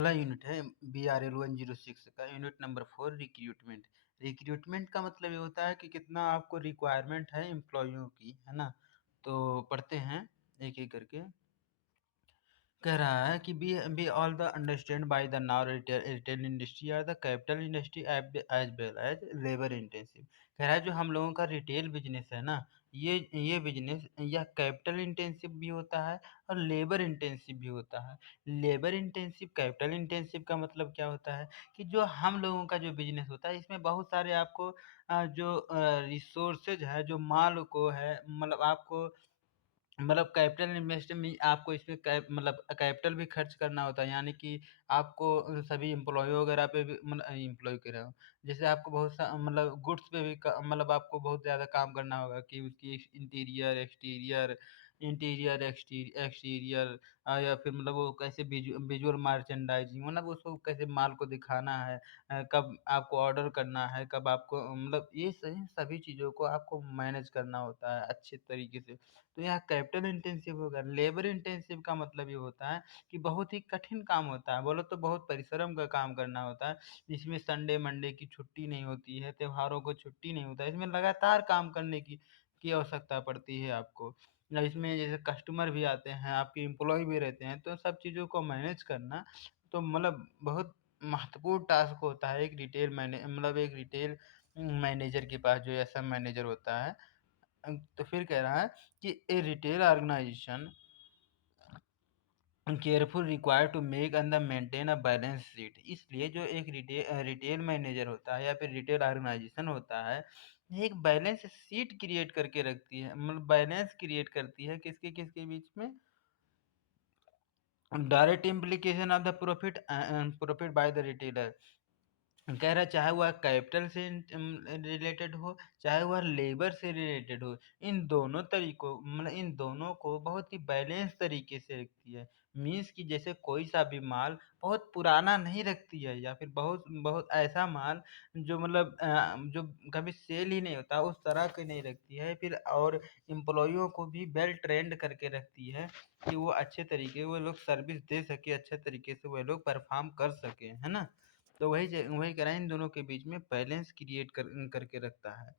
अगला यूनिट है BRL 106 का यूनिट नंबर 4 रिक्रूटमेंट। रिक्रूटमेंट का मतलब ये होता है कि कितना आपको रिक्वायरमेंट है एम्प्लॉइयों की, है ना? तो पढ़ते हैं एक-एक करके। कह रहा है कि be all the understand by the now retail industry are the capital industry as well as labour intensive. कह रहा है जो हम लोगों का रिटेल बिजनेस है ना, ये बिजनेस यह कैपिटल इंटेंसिव भी होता है और लेबर इंटेंसिव भी होता है। लेबर इंटेंसिव कैपिटल इंटेंसिव का मतलब क्या होता है कि जो हम लोगों का जो बिजनेस होता है इसमें बहुत सारे आपको जो रिसोर्सेज है, जो माल को है, मतलब आपको मतलब कैपिटल इन्वेस्ट में आपको इसमें कैपिटल भी खर्च करना होता है, यानी कि आपको सभी एम्प्लॉयी वगैरह पे भी मतलब एम्प्लॉयी कह रहा हूँ, जैसे आपको बहुत सा मतलब गुड्स पे भी मतलब आपको बहुत ज़्यादा काम करना होगा कि उसकी एक्सटीरियर या फिर मतलब वो कैसे विजुअल मर्चेंडाइजिंग, मतलब उसको कैसे माल को दिखाना है, कब आपको ऑर्डर करना है, कब आपको मतलब ये सभी चीज़ों को आपको मैनेज करना होता है अच्छे तरीके से। तो यहाँ कैपिटल इंटेंसिव हो गया। लेबर इंटेंसिव का मतलब ये होता है कि बहुत ही कठिन काम होता है, बोलो तो बहुत परिश्रम का काम करना होता है। इसमें संडे मंडे की छुट्टी नहीं होती है, त्योहारों को छुट्टी नहीं होता है, इसमें लगातार काम करने की आवश्यकता पड़ती है आपको। या इसमें जैसे कस्टमर भी आते हैं, आपके एम्प्लॉय भी रहते हैं, तो सब चीज़ों को मैनेज करना तो मतलब बहुत महत्वपूर्ण टास्क होता है एक रिटेल मैनेजर के पास, जो ऐसा मैनेजर होता है। तो फिर कह रहा है कि a retail organization careful required to make and the maintain a balance sheet. इसलिए जो एक रिटेल मैनेजर होता है या फिर रिटेल ऑर्गेनाइजेशन होता है, एक बैलेंस शीट क्रिएट करके रखती है, मतलब बैलेंस क्रिएट करती है किसके किसके बीच में, direct implication of the profit by the retailer. कह रहा है चाहे वह कैपिटल से रिलेटेड हो, चाहे वह लेबर से रिलेटेड हो, इन दोनों तरीकों मतलब इन दोनों को बहुत ही बैलेंस तरीके से रखती है। मीन्स कि जैसे कोई सा भी माल बहुत पुराना नहीं रखती है, या फिर बहुत बहुत ऐसा माल जो मतलब जो कभी सेल ही नहीं होता, उस तरह के नहीं रखती है। फिर और एम्प्लॉइयों को भी वेल ट्रेंड करके रखती है कि वो अच्छे तरीके वो लोग सर्विस दे सके, अच्छे तरीके से वो लोग परफॉर्म कर सके, है ना? तो वही कह रहा है इन दोनों के बीच में बैलेंस क्रिएट करके रखता है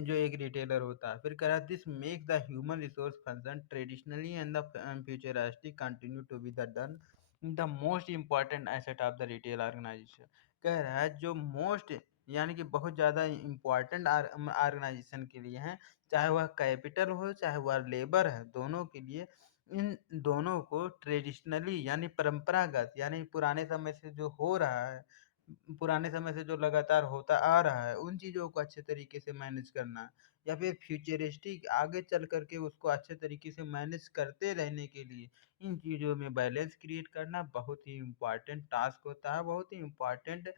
जो एक रिटेलर होता है। फिर कह रहा है this make the human resource function traditionally and the futuristic continue to be the done the most important asset of the retail organisation. कह रहा है जो मोस्ट यानी कि बहुत ज़्यादा इम्पॉर्टेंट ऑर्गेनाइजेशन के लिए है, चाहे वह कैपिटल हो चाहे वह लेबर है, दोनों के लिए इन दोनों को ट्रेडिशनली यानी परंपरागत यानी पुराने समय से जो हो रहा है, पुराने समय से जो लगातार होता आ रहा है, उन चीज़ों को अच्छे तरीके से मैनेज करना, या फिर फ्यूचरिस्टिक आगे चल कर के उसको अच्छे तरीके से मैनेज करते रहने के लिए इन चीज़ों में बैलेंस क्रिएट करना बहुत ही इम्पोर्टेंट टास्क होता है, बहुत ही इम्पोर्टेंट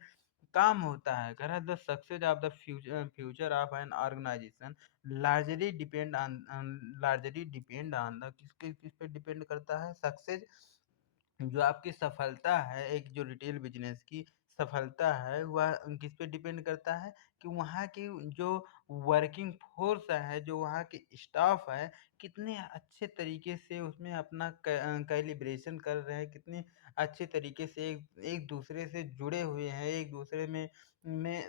काम होता है। कह रहा है the success of the future of an organisation largely depend on the किस पे डिपेंड करता है सक्सेस, जो आपकी सफलता है, एक जो रिटेल बिज़नेस की सफलता है, वह किस पे डिपेंड करता है कि वहाँ की जो वर्किंग फ़ोर्स है, जो वहाँ के स्टाफ़ है, कितने अच्छे तरीके से उसमें अपना कैलिब्रेशन कर रहे हैं, कितने अच्छे तरीके से एक-दूसरे से जुड़े हुए हैं, एक-दूसरे में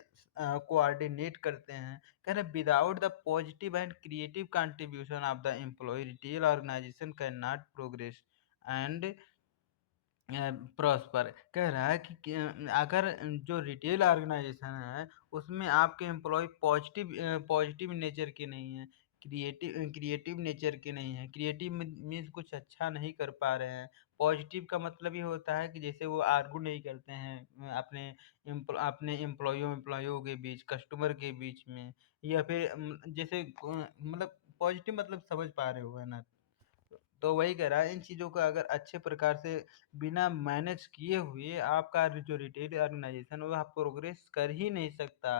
कोऑर्डिनेट करते हैं। कह रहे without the positive and creative contribution of the employee, retail organisation can not progress and prosper. कह रहा है कि अगर जो रिटेल ऑर्गेनाइजेशन है उसमें आपके एम्प्लॉय पॉजिटिव नेचर के नहीं हैं, क्रिएटिव नेचर के नहीं हैं, क्रिएटिव मीन्स कुछ अच्छा नहीं कर पा रहे हैं। पॉजिटिव का मतलब ये होता है कि जैसे वो आर्गू नहीं करते हैं अपने एम्प्लॉइयों के बीच, कस्टमर के बीच में, या फिर जैसे मतलब पॉजिटिव मतलब समझ पा रहे हो, है ना? तो वही कह रहा है इन चीज़ों को अगर अच्छे प्रकार से बिना मैनेज किए हुए आपका जो रिटेल ऑर्गेनाइजेशन है वह प्रोग्रेस कर ही नहीं सकता।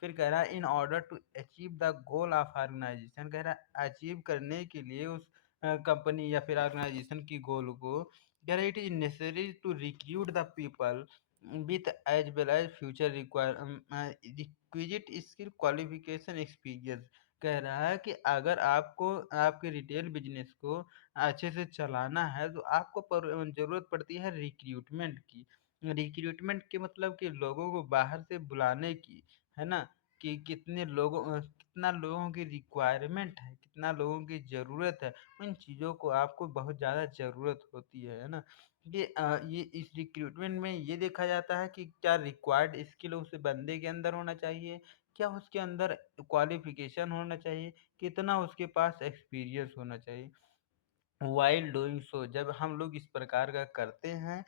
फिर कह रहा है in order to achieve the goal of organisation, कह रहा है अचीव करने के लिए उस कंपनी या फिर ऑर्गेनाइजेशन की गोल को, कह रहा है it is necessary to recruit the people with as well as future requisite skill qualification experience. कह रहा है कि अगर आपको आपके रिटेल बिजनेस को अच्छे से चलाना है तो आपको ज़रूरत पड़ती है रिक्रूटमेंट की। रिक्रूटमेंट के मतलब कि लोगों को बाहर से बुलाने की, है ना? कि कितना लोगों की रिक्वायरमेंट है, कितना लोगों की ज़रूरत है, उन चीज़ों को आपको बहुत ज़्यादा ज़रूरत होती है ना? ये इस रिक्रूटमेंट में ये देखा जाता है कि क्या रिक्वायर्ड स्किल उस बंदे के अंदर होना चाहिए, क्या उसके अंदर क्वालिफ़िकेशन होना चाहिए, कितना उसके पास एक्सपीरियंस होना चाहिए। व्हाइल डूइंग सो जब हम लोग इस प्रकार का करते हैं,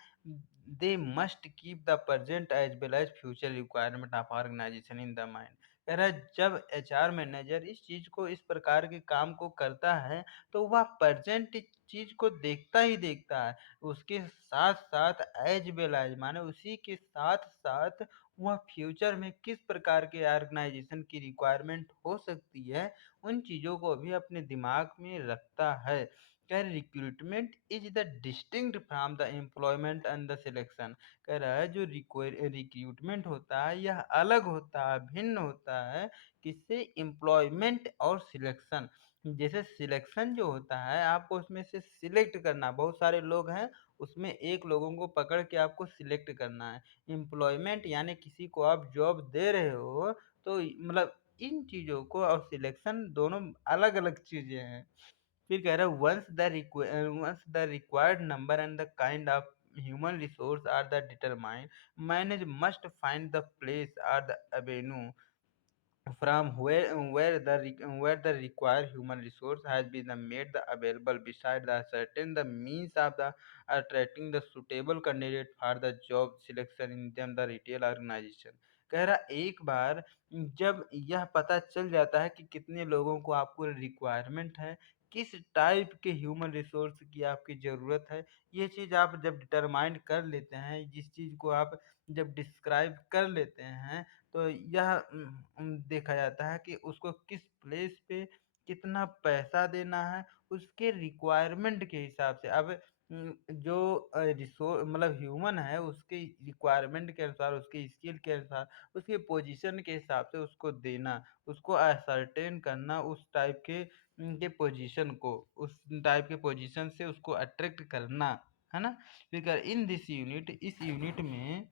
they must keep the present as well as future requirement of organisation in the mind. कह रहा है जब एचआर मैनेजर इस चीज को, इस प्रकार के काम को करता है, तो वह प्रेजेंट चीज को देखता ही देखता है, उसके साथ साथ एज वेल एज माने उसी के साथ साथ वह फ्यूचर में किस प्रकार के ऑर्गेनाइजेशन की रिक्वायरमेंट हो सकती है, उन चीजों को भी अपने दिमाग में रखता है। कह रहे recruitment is the distinct from the employment and the selection. कह रहा है जो रिक्रूटमेंट होता है यह अलग होता है, भिन्न होता है किससे, एम्प्लॉयमेंट और सिलेक्शन। जैसे सिलेक्शन जो होता है आपको उसमें से सिलेक्ट करना, बहुत सारे लोग हैं उसमें एक लोगों को पकड़ के आपको सिलेक्ट करना है। एम्प्लॉयमेंट यानी किसी को आप जॉब दे रहे हो, तो मतलब इन चीजों को और सिलेक्शन दोनों अलग अलग चीजें हैं। फिर कह रहा है once the required number and the kind of human resource are the determine, manage must find the place or the avenue from where the required human resource has been made the available, beside the certain the means of the attracting the suitable candidate for the job selection in them the retail organization। कह रहा एक बार जब यह पता चल जाता है कि कितने लोगों को आपको रिक्वायरमेंट है, किस टाइप के ह्यूमन रिसोर्स की आपकी ज़रूरत है, ये चीज़ आप जब डिटरमाइन कर लेते हैं, जिस चीज़ को आप जब डिस्क्राइब कर लेते हैं, तो यह देखा जाता है कि उसको किस प्लेस पे कितना पैसा देना है, उसके रिक्वायरमेंट के हिसाब से। अब जो मतलब ह्यूमन है उसके रिक्वायरमेंट के अनुसार, उसके स्किल के अनुसार, उसके पोजीशन के हिसाब से उसको देना, उसको असर्टेन करना, उस टाइप के पोजीशन को, उस टाइप के पोजीशन से उसको अट्रैक्ट करना, है ना? फिर इन दिस यूनिट, इस यूनिट में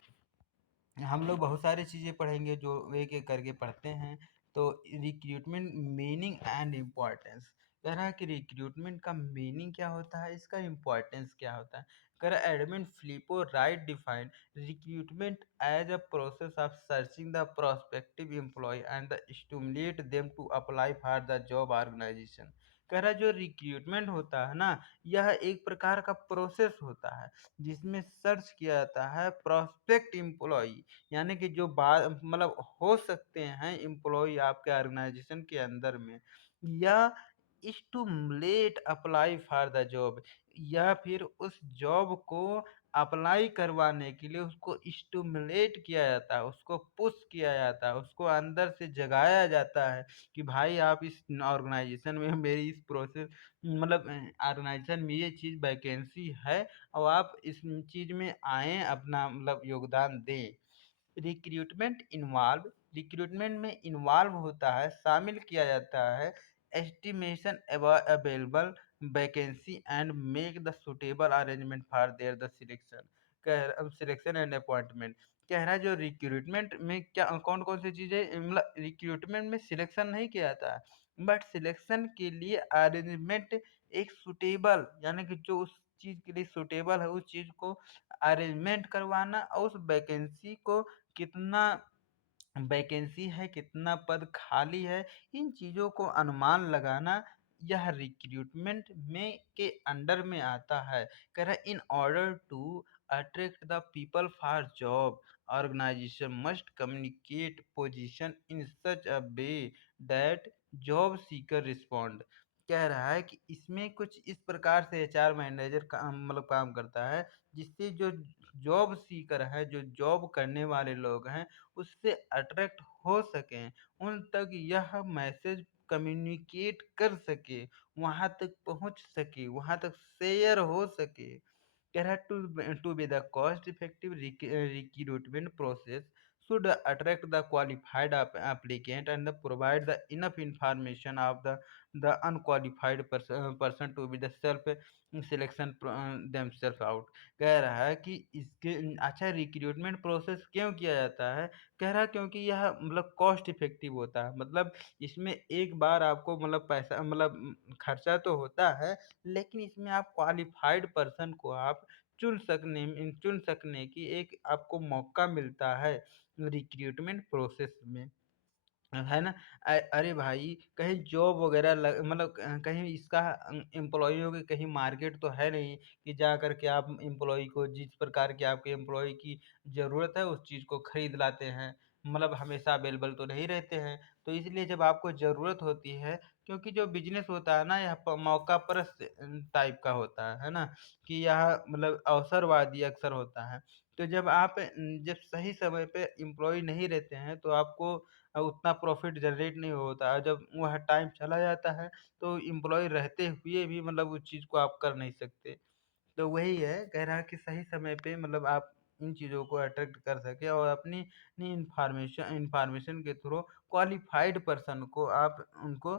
हम लोग बहुत सारी चीज़ें पढ़ेंगे जो एक एक करके पढ़ते हैं। तो रिक्रूटमेंट मीनिंग एंड इम्पोर्टेंस। कह रहा है कि रिक्रूटमेंट का मीनिंग क्या होता है, इसका इम्पोर्टेंस क्या होता है। कह रहा है Edwin Flippo right define recruitment as a process of searching the prospective employ and the stimulate them to apply for the job organisation. कह रहा है जो रिक्रूटमेंट होता है ना, यह एक प्रकार का प्रोसेस होता है जिसमें सर्च किया जाता है प्रोस्पेक्ट एम्प्लॉय, यानी कि जो बात मतलब हो सकते हैं एम्प्लॉय आपके ऑर्गेनाइजेशन के अंदर में, या stimulate apply for the job, या फिर उस जॉब को अप्लाई करवाने के लिए उसको स्टूमुलेट किया जाता है, उसको पुश किया जाता है, उसको अंदर से जगाया जाता है कि भाई आप इस ऑर्गेनाइजेशन में मेरी इस प्रोसेस मतलब ऑर्गेनाइजेशन में ये चीज़ वैकेंसी है और आप इस चीज़ में आएँ, अपना मतलब योगदान दें। रिक्रूटमेंट में इन्वॉल्व होता है, शामिल किया जाता है estimation available vacancy and make the suitable arrangement for their the selection and appointment. कह रहा है जो रिक्रूटमेंट में क्या कौन कौन सी चीज़ें, मतलब रिक्रूटमेंट में सिलेक्शन नहीं किया जाता है, बट सिलेक्शन के लिए अरेंजमेंट एक सुटेबल, यानी कि जो उस चीज़ के लिए सुटेबल है उस चीज़ को अरेंजमेंट करवाना, और उस वैकेंसी को कितना वैकेंसी है, कितना पद खाली है, इन चीज़ों को अनुमान लगाना, यह रिक्रूटमेंट में के अंडर में आता है। कह रहा है in order to attract the people for job, organisation must communicate position in such a way that job seeker respond. कह रहा है कि इसमें कुछ इस प्रकार से एचआर मैनेजर काम मतलब काम करता है, जिससे जो जॉब सीकर है, जो जॉब करने वाले लोग हैं, उससे अट्रैक्ट हो सकें, उन तक यह मैसेज कम्युनिकेट कर सके, वहाँ तक पहुँच सके, वहाँ तक शेयर हो सके। कह रहा है to be the cost effective recruitment process should attract the qualified applicant and provide the enough information of the unqualified person to be the self selection themselves out। कह रहा है कि इसके अच्छा रिक्रूटमेंट प्रोसेस क्यों किया जाता है? कह रहा है क्योंकि यह मतलब कॉस्ट इफेक्टिव होता है। मतलब इसमें एक बार आपको मतलब पैसा मतलब खर्चा तो होता है, लेकिन इसमें आप क्वालिफाइड पर्सन को आप चुन सकने की एक आपको मौका मिलता है रिक्रूटमेंट प्रोसेस में। है ना? अरे भाई कहीं जॉब वगैरह मतलब कहीं इसका एम्प्लॉइयों की कहीं मार्केट तो है नहीं कि जा कर के आप एम्प्लॉई को जिस प्रकार की आपके एम्प्लॉई की ज़रूरत है उस चीज़ को खरीद लाते हैं। मतलब हमेशा अवेलेबल तो नहीं रहते हैं। तो इसलिए जब आपको ज़रूरत होती है, क्योंकि जो बिज़नेस होता है ना यह मौका परस्त टाइप का होता है ना? कि यह मतलब अवसरवादी अक्सर होता है। तो जब सही समय पे एम्प्लॉयी नहीं रहते हैं तो आपको उतना प्रॉफ़िट जनरेट नहीं होता है। जब वह टाइम चला जाता है, तो एम्प्लॉयी रहते हुए भी मतलब उस चीज़ को आप कर नहीं सकते। तो वही है, कह रहा है कि सही समय पे मतलब आप इन चीज़ों को अट्रैक्ट कर सकें और अपनी इन्फॉर्मेशन के थ्रू क्वालिफ़ाइड पर्सन को आप उनको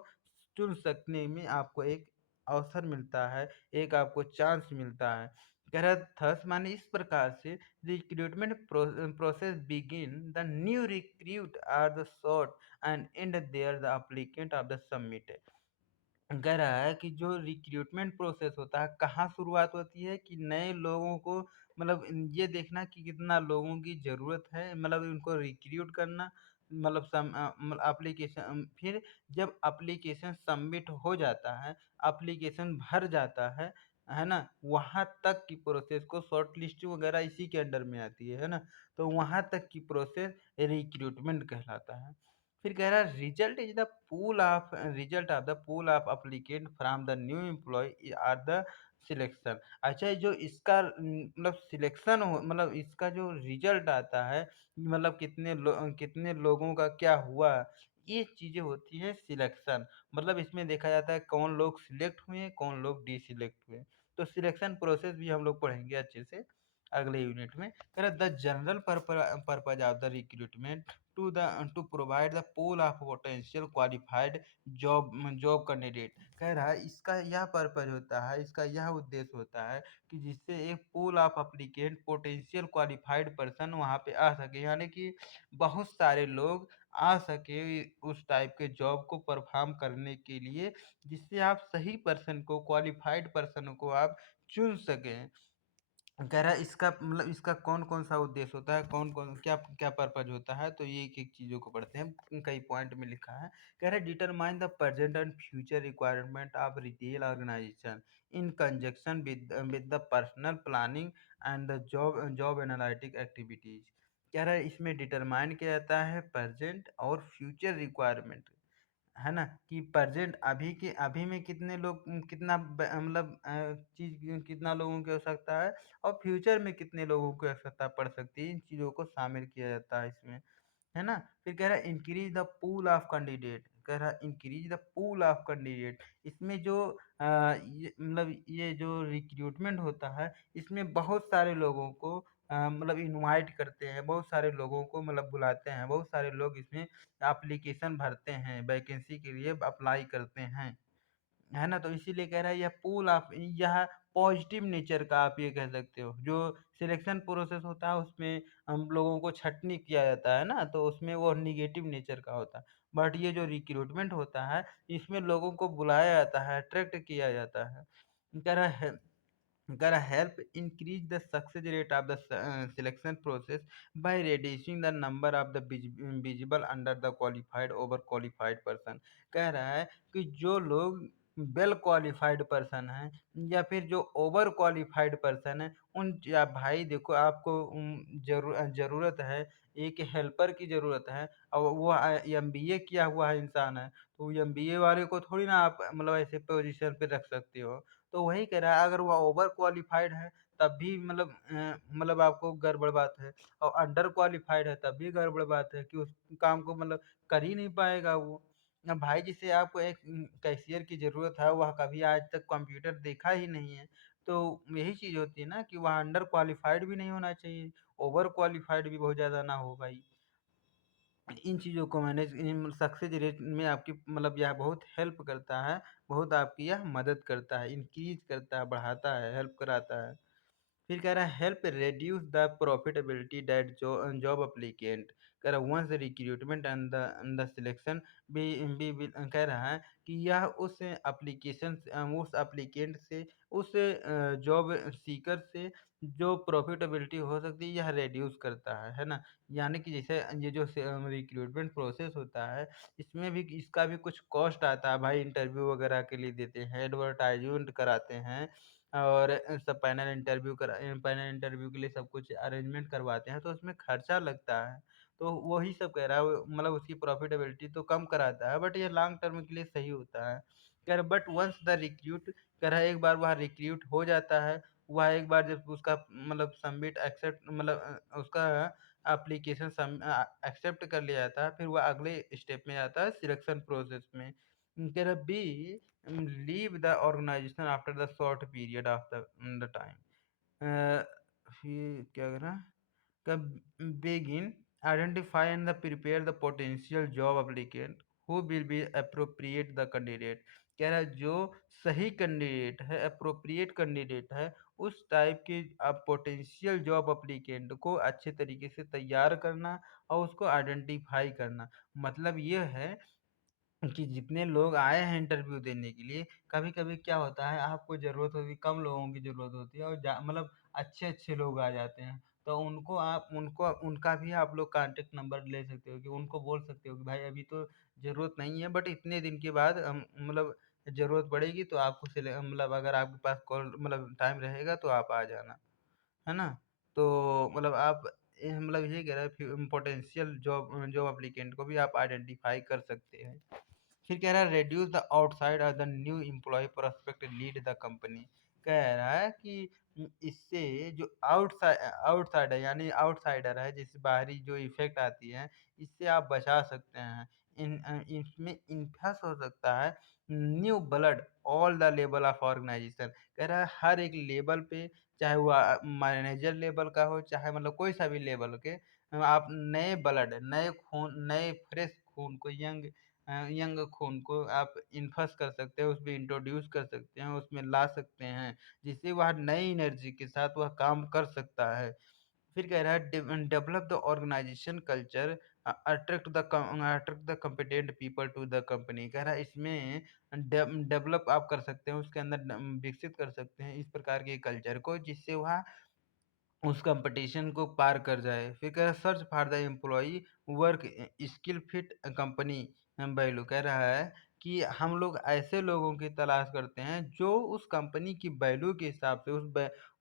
चुन सकने में आपको एक अवसर मिलता है, एक आपको चांस मिलता है। कह रहा है थस माने इस प्रकार से recruitment process begin the new recruit are the sort and end their the applicant of the submitted. कह रहा है कि जो रिक्रूटमेंट प्रोसेस होता है कहाँ शुरुआत होती है कि नए लोगों को मतलब ये देखना कि कितना लोगों की ज़रूरत है मतलब उनको रिक्रूट करना मतलब एप्लीकेशन फिर जब एप्लीकेशन सबमिट हो जाता है एप्लीकेशन भर जाता है ना? वहाँ तक की प्रोसेस को शॉर्ट लिस्टिंग वगैरह इसी के अंडर में आती है ना? तो वहाँ तक की प्रोसेस रिक्रूटमेंट कहलाता है। फिर कह रहा है result of the pool of applicant from the new employ are the selection. अच्छा ये जो इसका मतलब सिलेक्शन हो मतलब इसका जो रिजल्ट आता है मतलब कितने लोगों का क्या हुआ, ये चीज़ें होती हैं सिलेक्शन। मतलब इसमें देखा जाता है कौन लोग सिलेक्ट हुए, कौन लोग डिसिलेक्ट हुए। तो सिलेक्शन प्रोसेस भी हम लोग पढ़ेंगे अच्छे से अगले यूनिट में। कह रहा है the general purpose of the recruitment to provide the pool of potential qualified job candidate. कह रहा है इसका यह पर्पज होता है, इसका यह उद्देश्य होता है कि जिससे एक pool of applicant potential qualified person वहाँ पे आ सके, यानी कि बहुत सारे लोग आ सके उस टाइप के जॉब को परफॉर्म करने के लिए, जिससे आप सही पर्सन को क्वालिफाइड पर्सन को आप चुन सकें। कह रहा है इसका मतलब इसका कौन-कौन सा उद्देश्य होता है, कौन-कौन क्या क्या पर्पज़ होता है, तो ये एक-एक चीज़ों को पढ़ते हैं। कई पॉइंट में लिखा है। कह रहा है determine the present and future requirement of retail organisation in conjunction with the personal planning and the job analytic activities. कह रहा है इसमें डिटरमाइन किया जाता है प्रेजेंट और फ्यूचर रिक्वायरमेंट। है ना? कि प्रेज़ेंट अभी में कितने लोग कितना मतलब चीज़ कितना लोगों की आवश्यकता है और फ्यूचर में कितने लोगों की आवश्यकता पड़ सकती है, इन चीज़ों को शामिल किया जाता है इसमें। है ना? फिर कह रहा है increase the pool of candidate. कह रहा है increase the pool of candidate. इसमें जो ये मतलब ये जो रिक्रूटमेंट होता है, इसमें बहुत सारे लोगों को मतलब इनवाइट करते हैं, बहुत सारे लोगों को मतलब बुलाते हैं, बहुत सारे लोग इसमें एप्लीकेशन भरते हैं, वैकेंसी के लिए अप्लाई करते हैं। है ना? तो इसीलिए कह रहा है यह पूल ऑफ यह पॉजिटिव नेचर का आप ये कह सकते हो। जो सिलेक्शन प्रोसेस होता है उसमें हम लोगों को छँटनी किया जाता है ना, तो उसमें वो नेगेटिव नेचर का होता है। बट ये जो रिक्रूटमेंट होता है, इसमें लोगों को बुलाया जाता है, अट्रैक्ट किया जाता है। कह रहा है gonna help increase the success rate of the selection process by reducing the number of the visible under the qualified over qualified person। कह रहा है कि जो लोग वेल क्वालिफाइड पर्सन हैं या फिर जो ओवर क्वालिफाइड पर्सन है उन या भाई देखो आपको ज़रूरत है एक हेल्पर की ज़रूरत है और वो एमबीए किया हुआ है इंसान है तो एमबीए वाले को थोड़ी ना आप मतलब ऐसे पोजीशन पे रख सकते हो। तो वही कह रहा है अगर वो ओवर क्वालिफ़ाइड है तब भी मतलब आपको गड़बड़ बात है और अंडर क्वालिफ़ाइड है तब भी गड़बड़ बात है कि उस काम को मतलब कर ही नहीं पाएगा वो। अब भाई जिसे आपको एक कैशियर की ज़रूरत है वह कभी आज तक कंप्यूटर देखा ही नहीं है। तो यही चीज़ होती है ना कि वह अंडर क्वालिफ़ाइड भी नहीं होना चाहिए, ओवर क्वालिफ़ाइड भी बहुत ज़्यादा ना हो भाई। इन चीज़ों को मैनेज इन सक्सेस रेट में आपकी मतलब यह बहुत हेल्प करता है, बहुत आपकी यह मदद करता है, इंक्रीज़ करता है, बढ़ाता है, हेल्प कराता है। फिर कह रहा है help reduce the profitability that job applicant. कह रहा है once recruitment and the selection be कह रहा है कि यह उस एप्लीकेशन उस एप्लीकेंट से उस जॉब सीकर से जो प्रॉफिटेबिलिटी हो सकती है यह रिड्यूस करता है ना। यानी कि जैसे ये जो रिक्रूटमेंट प्रोसेस होता है इसमें भी इसका भी कुछ कॉस्ट आता है भाई, इंटरव्यू वगैरह के लिए देते हैं, एडवर्टाइजमेंट कराते हैं और सब पैनल इंटरव्यू के लिए सब कुछ अरेंजमेंट करवाते हैं, तो उसमें खर्चा लगता है। तो वही सब कह रहा है मतलब उसकी प्रॉफिटेबिलिटी तो कम कराता है, बट ये लॉन्ग टर्म के लिए सही होता है। कह रहा बट वंस द रिक्रूट कह रहा है एक बार वह रिक्रूट हो जाता है, वह एक बार जब उसका मतलब सबमिट एक्सेप्ट मतलब उसका एप्लीकेशन एक्सेप्ट कर लिया जाता है, फिर वह अगले स्टेप में जाता है सिलेक्शन प्रोसेस में। कह रहा B leave the organization after the short period of the time। फिर क्या करना कब begin identify and prepare the potential job applicant who will be appropriate the candidate। कह रहा है जो सही कैंडिडेट है, अप्रोप्रिएट कैंडिडेट है, उस टाइप के आप पोटेंशियल जॉब अप्लीकेंट को अच्छे तरीके से तैयार करना और उसको आइडेंटिफाई करना। मतलब ये है कि जितने लोग आए हैं इंटरव्यू देने के लिए, कभी-कभी क्या होता है आपको ज़रूरत होती है, कम लोगों की ज़रूरत होती है और मतलब अच्छे-अच्छे लोग आ जाते हैं। तो उनको उनका भी आप लोग कॉन्टैक्ट नंबर ले सकते हो कि उनको बोल सकते हो कि भाई अभी तो ज़रूरत नहीं है, बट इतने दिन के बाद हम मतलब ज़रूरत पड़ेगी तो आपको मतलब अगर आपके पास कॉल मतलब टाइम रहेगा तो आप आ जाना। है ना? तो मतलब आप मतलब ये कह रहा है पोटेंशियल जॉब एप्लीकेंट को भी आप आइडेंटिफाई कर सकते हैं। फिर कह रहा है reduce the outside or the new employee prospect lead the company। कह रहा है कि इससे जो आउटसाइडर यानी आउटसाइडर है जिससे बाहरी जो इफेक्ट आती है इससे आप बचा सकते हैं। इसमें इन्फ्लुएंस हो सकता है new blood all the level of organisation. कह रहा है हर एक लेवल पे, चाहे वो मैनेजर लेवल का हो चाहे मतलब कोई सा भी लेवल के, आप नए ब्लड नए खून नए फ्रेश खून को यंग खून को आप इन्फस कर सकते हैं, उसमें इंट्रोड्यूस कर सकते हैं, उसमें ला सकते हैं, जिससे वह नई एनर्जी के साथ वह काम कर सकता है। फिर कह रहा है develop the organisation culture attract the competent people to the company. कह रहा है इसमें डेवलप आप कर सकते हैं, उसके अंदर विकसित कर सकते हैं इस प्रकार के कल्चर को जिससे वह उस कंपटीशन को पार कर जाए। फिर कह रहा है search for the employee work skill fit company value. कह रहा है कि हम लोग ऐसे लोगों की तलाश करते हैं जो उस कंपनी की वैल्यू के हिसाब से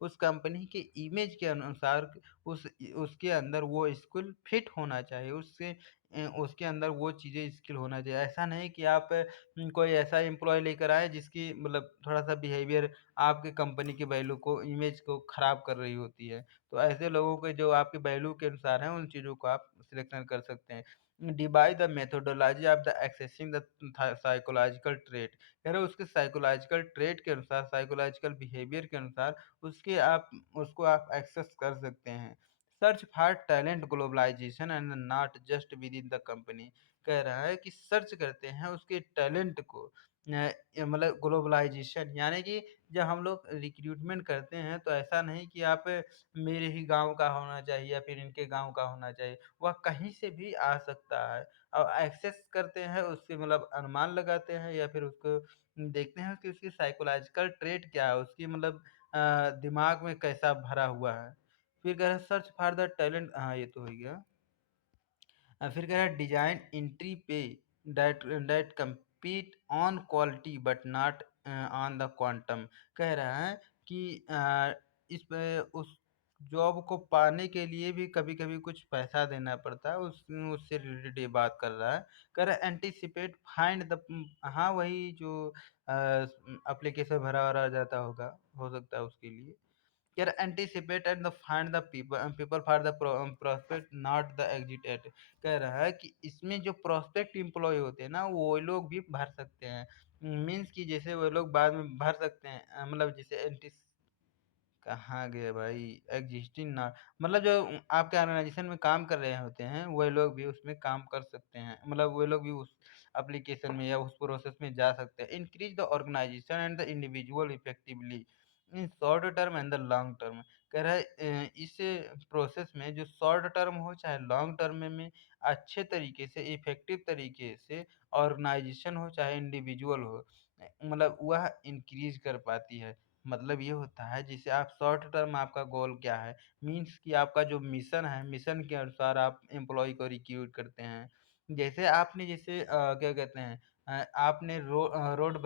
उस कंपनी के इमेज के अनुसार उसके अंदर वो स्किल फिट होना चाहिए, उसके अंदर वो चीज़ें स्किल होना चाहिए। ऐसा नहीं कि आप कोई ऐसा एम्प्लॉय लेकर आए जिसकी मतलब थोड़ा-सा बिहेवियर आपकी कंपनी की वैल्यू को इमेज को खराब कर रही होती है। तो ऐसे लोगों के जो आपके वैल्यू के अनुसार हैं, उन चीज़ों को आप सिलेक्शन कर सकते हैं। Divide the methodology of the accessing the psychological trait. कह रहे हैं उसके साइकोलॉजिकल ट्रेट के अनुसार, साइकोलॉजिकल बिहेवियर के अनुसार उसको आप एक्सेस कर सकते हैं। Search for talent globalisation and not just within the company. कह रहा है कि सर्च करते हैं उसके टैलेंट को मतलब ग्लोबलाइजेशन यानी कि जब हम लोग रिक्रूटमेंट करते हैं तो ऐसा नहीं कि आप मेरे ही गाँव का होना चाहिए या फिर इनके गाँव का होना चाहिए, वह कहीं से भी आ सकता है। और एक्सेस करते हैं उससे मतलब अनुमान लगाते हैं या फिर उसको देखते हैं कि उसकी साइकोलॉजिकल ट्रेट क्या है, उसकी मतलब दिमाग में कैसा भरा हुआ है। फिर कह रहा है सर्च फॉर द टैलेंट, हाँ, ये तो हो गया। फिर कह रहा है डिजाइन एंट्री पे that compete on quality but not on the quantum. कह रहा है कि इस पे उस जॉब को पाने के लिए भी कभी-कभी कुछ पैसा देना पड़ता है, उससे रिलेटेड ये बात कर रहा है। कह रहा है एंटीसिपेट फाइंड द हाँ, वही जो एप्लीकेशन भरा-वरा जाता होगा, हो सकता है उसके लिए। Care anticipate and the find the people for the prospect not the exit at। कह रहा है कि इसमें जो प्रोस्पेक्ट एम्प्लॉय होते हैं ना वो लोग भी भर सकते हैं। मीन्स कि जैसे वो लोग बाद में भर सकते हैं मतलब जैसे कहाँ गए भाई? एग्जिस्टिंग ना मतलब जो आपके ऑर्गनाइज़ेशन में काम कर रहे होते हैं, वही लोग भी उसमें काम कर सकते हैं। मतलब वो लोग भी उस एप्लीकेशन में या उस प्रोसेस में जा सकते हैं। Increase the organisation and the individual effectively in short term and the long term. कह रहा है इस प्रोसेस में जो शॉर्ट टर्म हो चाहे लॉन्ग टर्म में अच्छे तरीके से, इफेक्टिव तरीके से ऑर्गनाइज़ेशन हो चाहे इंडिविजुअल हो, मतलब वह इंक्रीज़ कर पाती है। मतलब ये होता है जैसे आप शॉर्ट टर्म आपका गोल क्या है? मीन्स कि आपका जो मिशन है, मिशन के अनुसार आप एम्प्लॉयी को रिक्रूट करते हैं। जैसे आपने जैसे क्या कहते हैं आपने रोड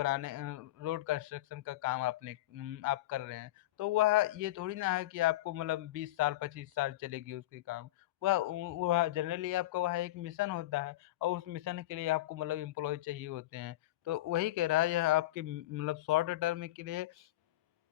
कंस्ट्रक्शन का काम आप कर रहे हैं। तो वह ये थोड़ी ना है कि आपको मतलब 20 साल, 25 साल चलेगी उसके काम। वह जनरली आपका वह एक मिशन होता है और उस मिशन के लिए आपको मतलब एम्प्लॉयी चाहिए होते हैं। तो वही कह रहा है यह आपके मतलब शॉर्ट टर्म के लिए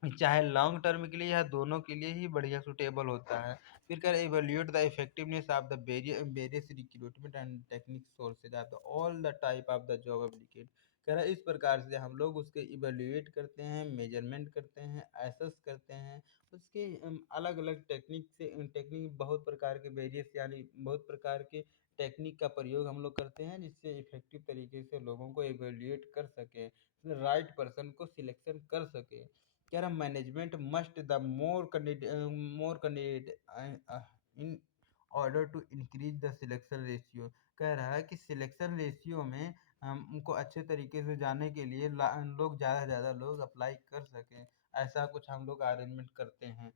चाहे लॉन्ग टर्म के लिए या दोनों के लिए ही बढ़िया सूटेबल होता है। फिर कह रहा है evaluate the effectiveness of the various recruitment and technique sources of the all the type of the job एप्लीकेट। कह रहा है इस प्रकार से हम लोग उसके इवैल्यूएट करते हैं, मेजरमेंट करते हैं, एसेस करते हैं। उसके अलग-अलग टेक्निक बहुत प्रकार के वेरियस यानी बहुत प्रकार के टेक्निक का प्रयोग हम लोग करते हैं जिससे इफेक्टिव तरीके से लोगों को इवैल्यूएट कर सकें, राइट पर्सन को सिलेक्शन कर सकें। कह रहा management must the more candidate in order to increase the selection ratio. कह रहा है कि सिलेक्शन रेशियो में हम उनको अच्छे तरीके से जाने के लिए लोग ज़्यादा से ज़्यादा लोग अप्लाई कर सकें, ऐसा कुछ हम लोग अरेंजमेंट करते हैं।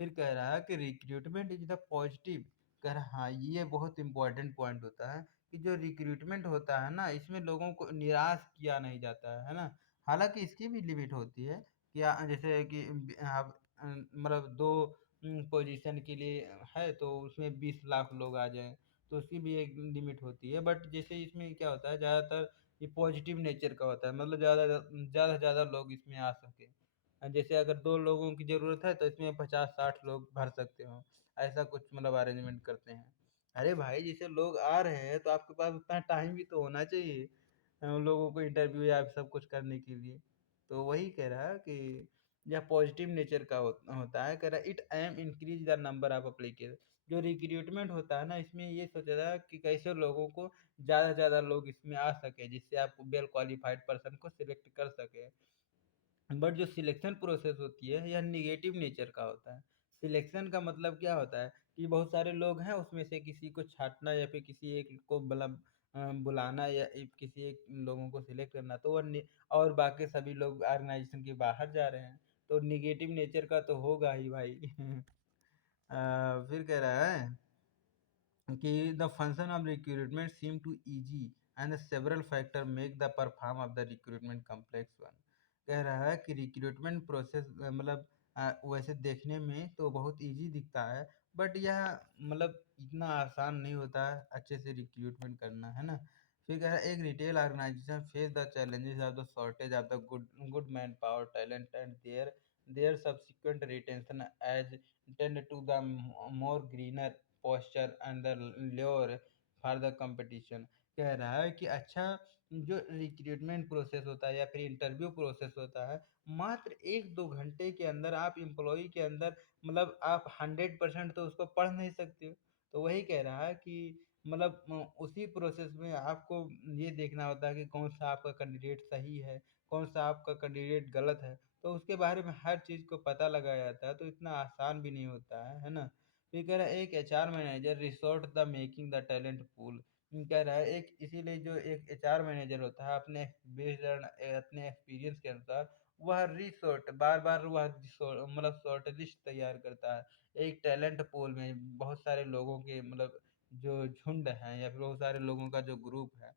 फिर कह रहा है कि रिक्रूटमेंट इज द पॉजिटिव। कह रहा हाँ ये बहुत इंपॉर्टेंट पॉइंट होता है कि जो रिक्रूटमेंट होता है ना इसमें लोगों को निराश किया नहीं जाता है ना। हालांकि इसकी भी लिमिट होती है कि जैसे कि आप मतलब 2 पोजीशन के लिए है तो उसमें 20 लाख लोग आ जाएँ, तो उसकी भी एक लिमिट होती है। बट जैसे इसमें क्या होता है ज़्यादातर ये पॉजिटिव नेचर का होता है मतलब ज़्यादा से ज़्यादा लोग इसमें आ सकें। जैसे अगर 2 लोगों की ज़रूरत है तो इसमें 50-60 लोग भर सकते हो, ऐसा कुछ मतलब अरेंजमेंट करते हैं। अरे भाई जैसे लोग आ रहे हैं तो आपके पास उतना टाइम भी तो होना चाहिए उन लोगों को इंटरव्यू या सब कुछ करने के लिए। तो वही कह रहा है कि यह पॉजिटिव नेचर का होता है। कह रहा है it aim increase the number of application. जो रिक्रूटमेंट होता है ना इसमें ये सोचा था कि कैसे लोगों को ज़्यादा से ज़्यादा लोग इसमें आ सके जिससे आप वेल क्वालिफाइड पर्सन को सिलेक्ट कर सके। बट जो सिलेक्शन प्रोसेस होती है यह निगेटिव नेचर का होता है। सिलेक्शन का मतलब क्या होता है कि बहुत सारे लोग हैं उसमें से किसी को छाँटना या फिर किसी एक को मतलब बुलाना या किसी एक लोगों को सिलेक्ट करना तो और बाकी सभी लोग ऑर्गेनाइजेशन के बाहर जा रहे हैं तो निगेटिव नेचर का तो होगा ही भाई। फिर कह रहा है कि the function of recruitment seem to easy and several factor make the perform of the recruitment complex one. कह रहा है कि रिक्रूटमेंट प्रोसेस मतलब वैसे देखने में तो बहुत इजी दिखता है बट यह मतलब इतना आसान नहीं होता है अच्छे से रिक्रूटमेंट करना है ना। फिर कह रहा है एक retail organisation face the challenges of the shortage of the good man power talent and their subsequent retention as tend to the more greener posture and the lure for the competition। कह रहा है कि अच्छा जो recruitment process होता है या फिर इंटरव्यू प्रोसेस होता है मात्र 1-2 घंटे के अंदर आप एम्प्लॉय के अंदर मतलब आप 100% तो उसको पढ़ नहीं सकते हो। तो वही कह रहा है कि मतलब उसी प्रोसेस में आपको ये देखना होता है कि कौन सा आपका कैंडिडेट सही है, कौन सा आपका कैंडिडेट गलत है। तो उसके बारे में हर चीज़ को पता लगाया जाता है तो इतना आसान भी नहीं होता है ना। फिर कह रहा है एक HR manager resort the making the talent pool. कह रहा है एक इसीलिए जो एक एचआर मैनेजर होता है अपने अपने एक्सपीरियंस के अनुसार वह रिसोर्ट बार बार मतलब शॉर्ट लिस्ट तैयार करता है एक टैलेंट पूल में बहुत सारे लोगों के मतलब जो झुंड हैं या फिर बहुत सारे लोगों का जो ग्रुप है।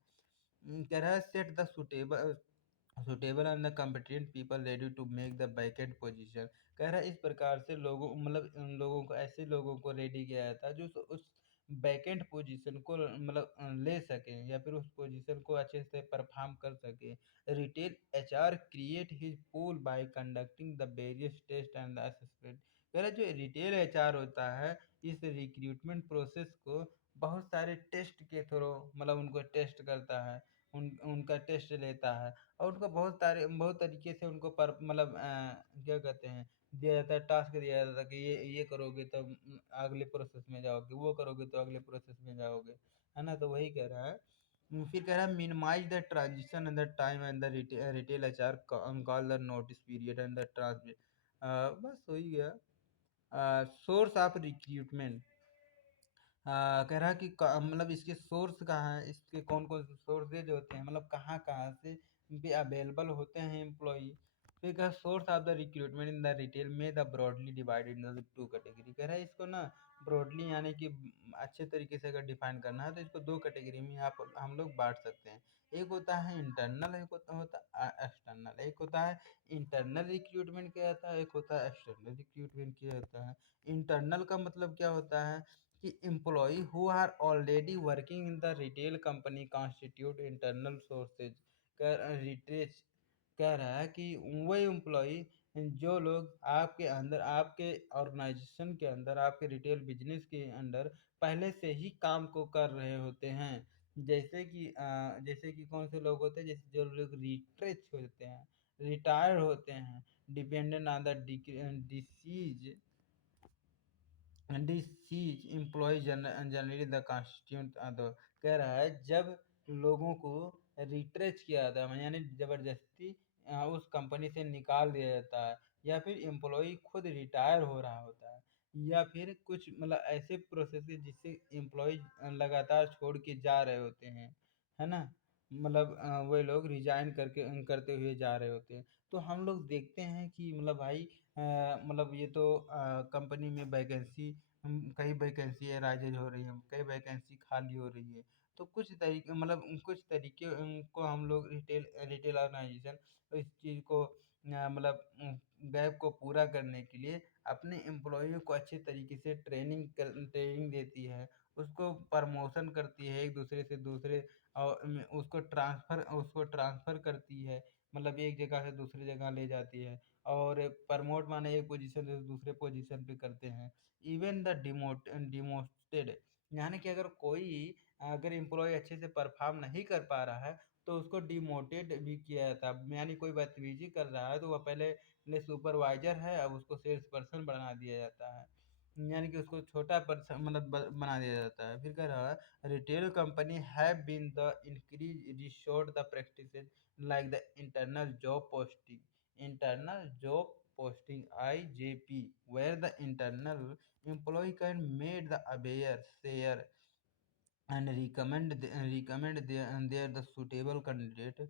कह रहा है set the suitable and the competent people ready to make the vacant position. कह रहा है इस प्रकार से लोगों मतलब उन लोगों को ऐसे लोगों को रेडी किया जाता है जो उस वैकेंट पोजीशन को मतलब ले सकें या फिर उस पोजीशन को अच्छे से परफॉर्म कर सके। Retail HR create his pool by conducting the various test and assessment. कह रहा है जो रिटेल एचआर होता है इस रिक्रूटमेंट प्रोसेस को बहुत सारे टेस्ट के थ्रू मतलब उनको टेस्ट करता है उनका टेस्ट लेता है और उनको बहुत तरीके से उनको पर मतलब क्या कहते हैं दिया जाता है, टास्क दिया जाता है कि ये करोगे तो अगले प्रोसेस में जाओगे, वो करोगे तो अगले प्रोसेस में जाओगे, है ना? तो वही कह रहा है। फिर कह रहा है minimise the transition and the time and the retail HR call the notice period and the transmit. बस हो ही गया। सोर्स ऑफ रिक्रूटमेंट, कह रहा है कि मतलब इसके सोर्स कहाँ है, इसके कौन कौन से सोर्सेज होते हैं, मतलब कहाँ कहाँ से भी अवेलेबल होते हैं एम्प्लॉय। फिर कहा source of the recruitment in the retail में the broadly divided in two category. कह रहा है इसको ना ब्रॉडली यानी कि अच्छे तरीके से अगर डिफाइन करना है तो इसको दो कैटेगरी में आप हम लोग बांट सकते हैं। एक होता है इंटरनल, एक होता है एक्सटर्नल। एक होता है इंटरनल रिक्रूटमेंट किया जाता है, एक होता है एक्सटर्नल रिक्रूटमेंट किया जाता है। इंटरनल का मतलब क्या होता है कि employ who are already working in the retail company constitute internal sources. रिटेच कह रहा है कि वही एम्प्लॉय जो लोग आपके अंदर, आपके ऑर्गेनाइजेशन के अंदर, आपके रिटेल बिजनेस के अंदर पहले से ही काम को कर रहे होते हैं। जैसे कि कौन से लोग होते हैं, जैसे जो लोग रिट्रेच होते हैं, रिटायर होते हैं, dependent on the disease disease employ generally the constitute other. कह रहा है जब लोगों को रिट्रेच किया जाता है यानी जबरदस्ती उस कंपनी से निकाल दिया जाता है, या फिर एम्प्लॉय खुद रिटायर हो रहा होता है, या फिर कुछ मतलब ऐसे प्रोसेस जिससे एम्प्लॉय लगातार छोड़ के जा रहे होते हैं, है ना? मतलब वे लोग रिजाइन करके करते हुए जा रहे होते हैं। तो हम लोग देखते हैं कि मतलब भाई मतलब ये तो कंपनी में वैकेंसी, कई वैकेंसी राइजेज हो रही है, कई वैकेंसी खाली हो रही है। तो कुछ तरीके मतलब कुछ तरीके को हम लोग रिटेल रिटेल ऑर्गेनाइजेशन इस चीज़ को मतलब गैप को पूरा करने के लिए अपने एम्प्लॉयज़ को अच्छे तरीके से ट्रेनिंग देती है, उसको प्रमोशन करती है एक दूसरे से दूसरे, और उसको ट्रांसफ़र करती है, मतलब एक जगह से दूसरी जगह ले जाती है, और प्रमोट माने एक पोजीशन से दूसरे पोजीशन पे करते हैं। इवन द डिमोस्टेड यानी कि अगर एम्प्लॉय अच्छे से परफॉर्म नहीं कर पा रहा है तो उसको डिमोटेड भी किया जाता है। यानी कोई बदतमीजी कर रहा है तो वह पहले सुपरवाइजर है, अब उसको सेल्स पर्सन बना दिया जाता है, यानी कि उसको छोटा पर्सन मतलब बना दिया जाता है। फिर कह रहा है retail company have been the increase resort the practices like the internal job posting IJP, where the internal employee can made the aware, share and recommend their the suitable candidate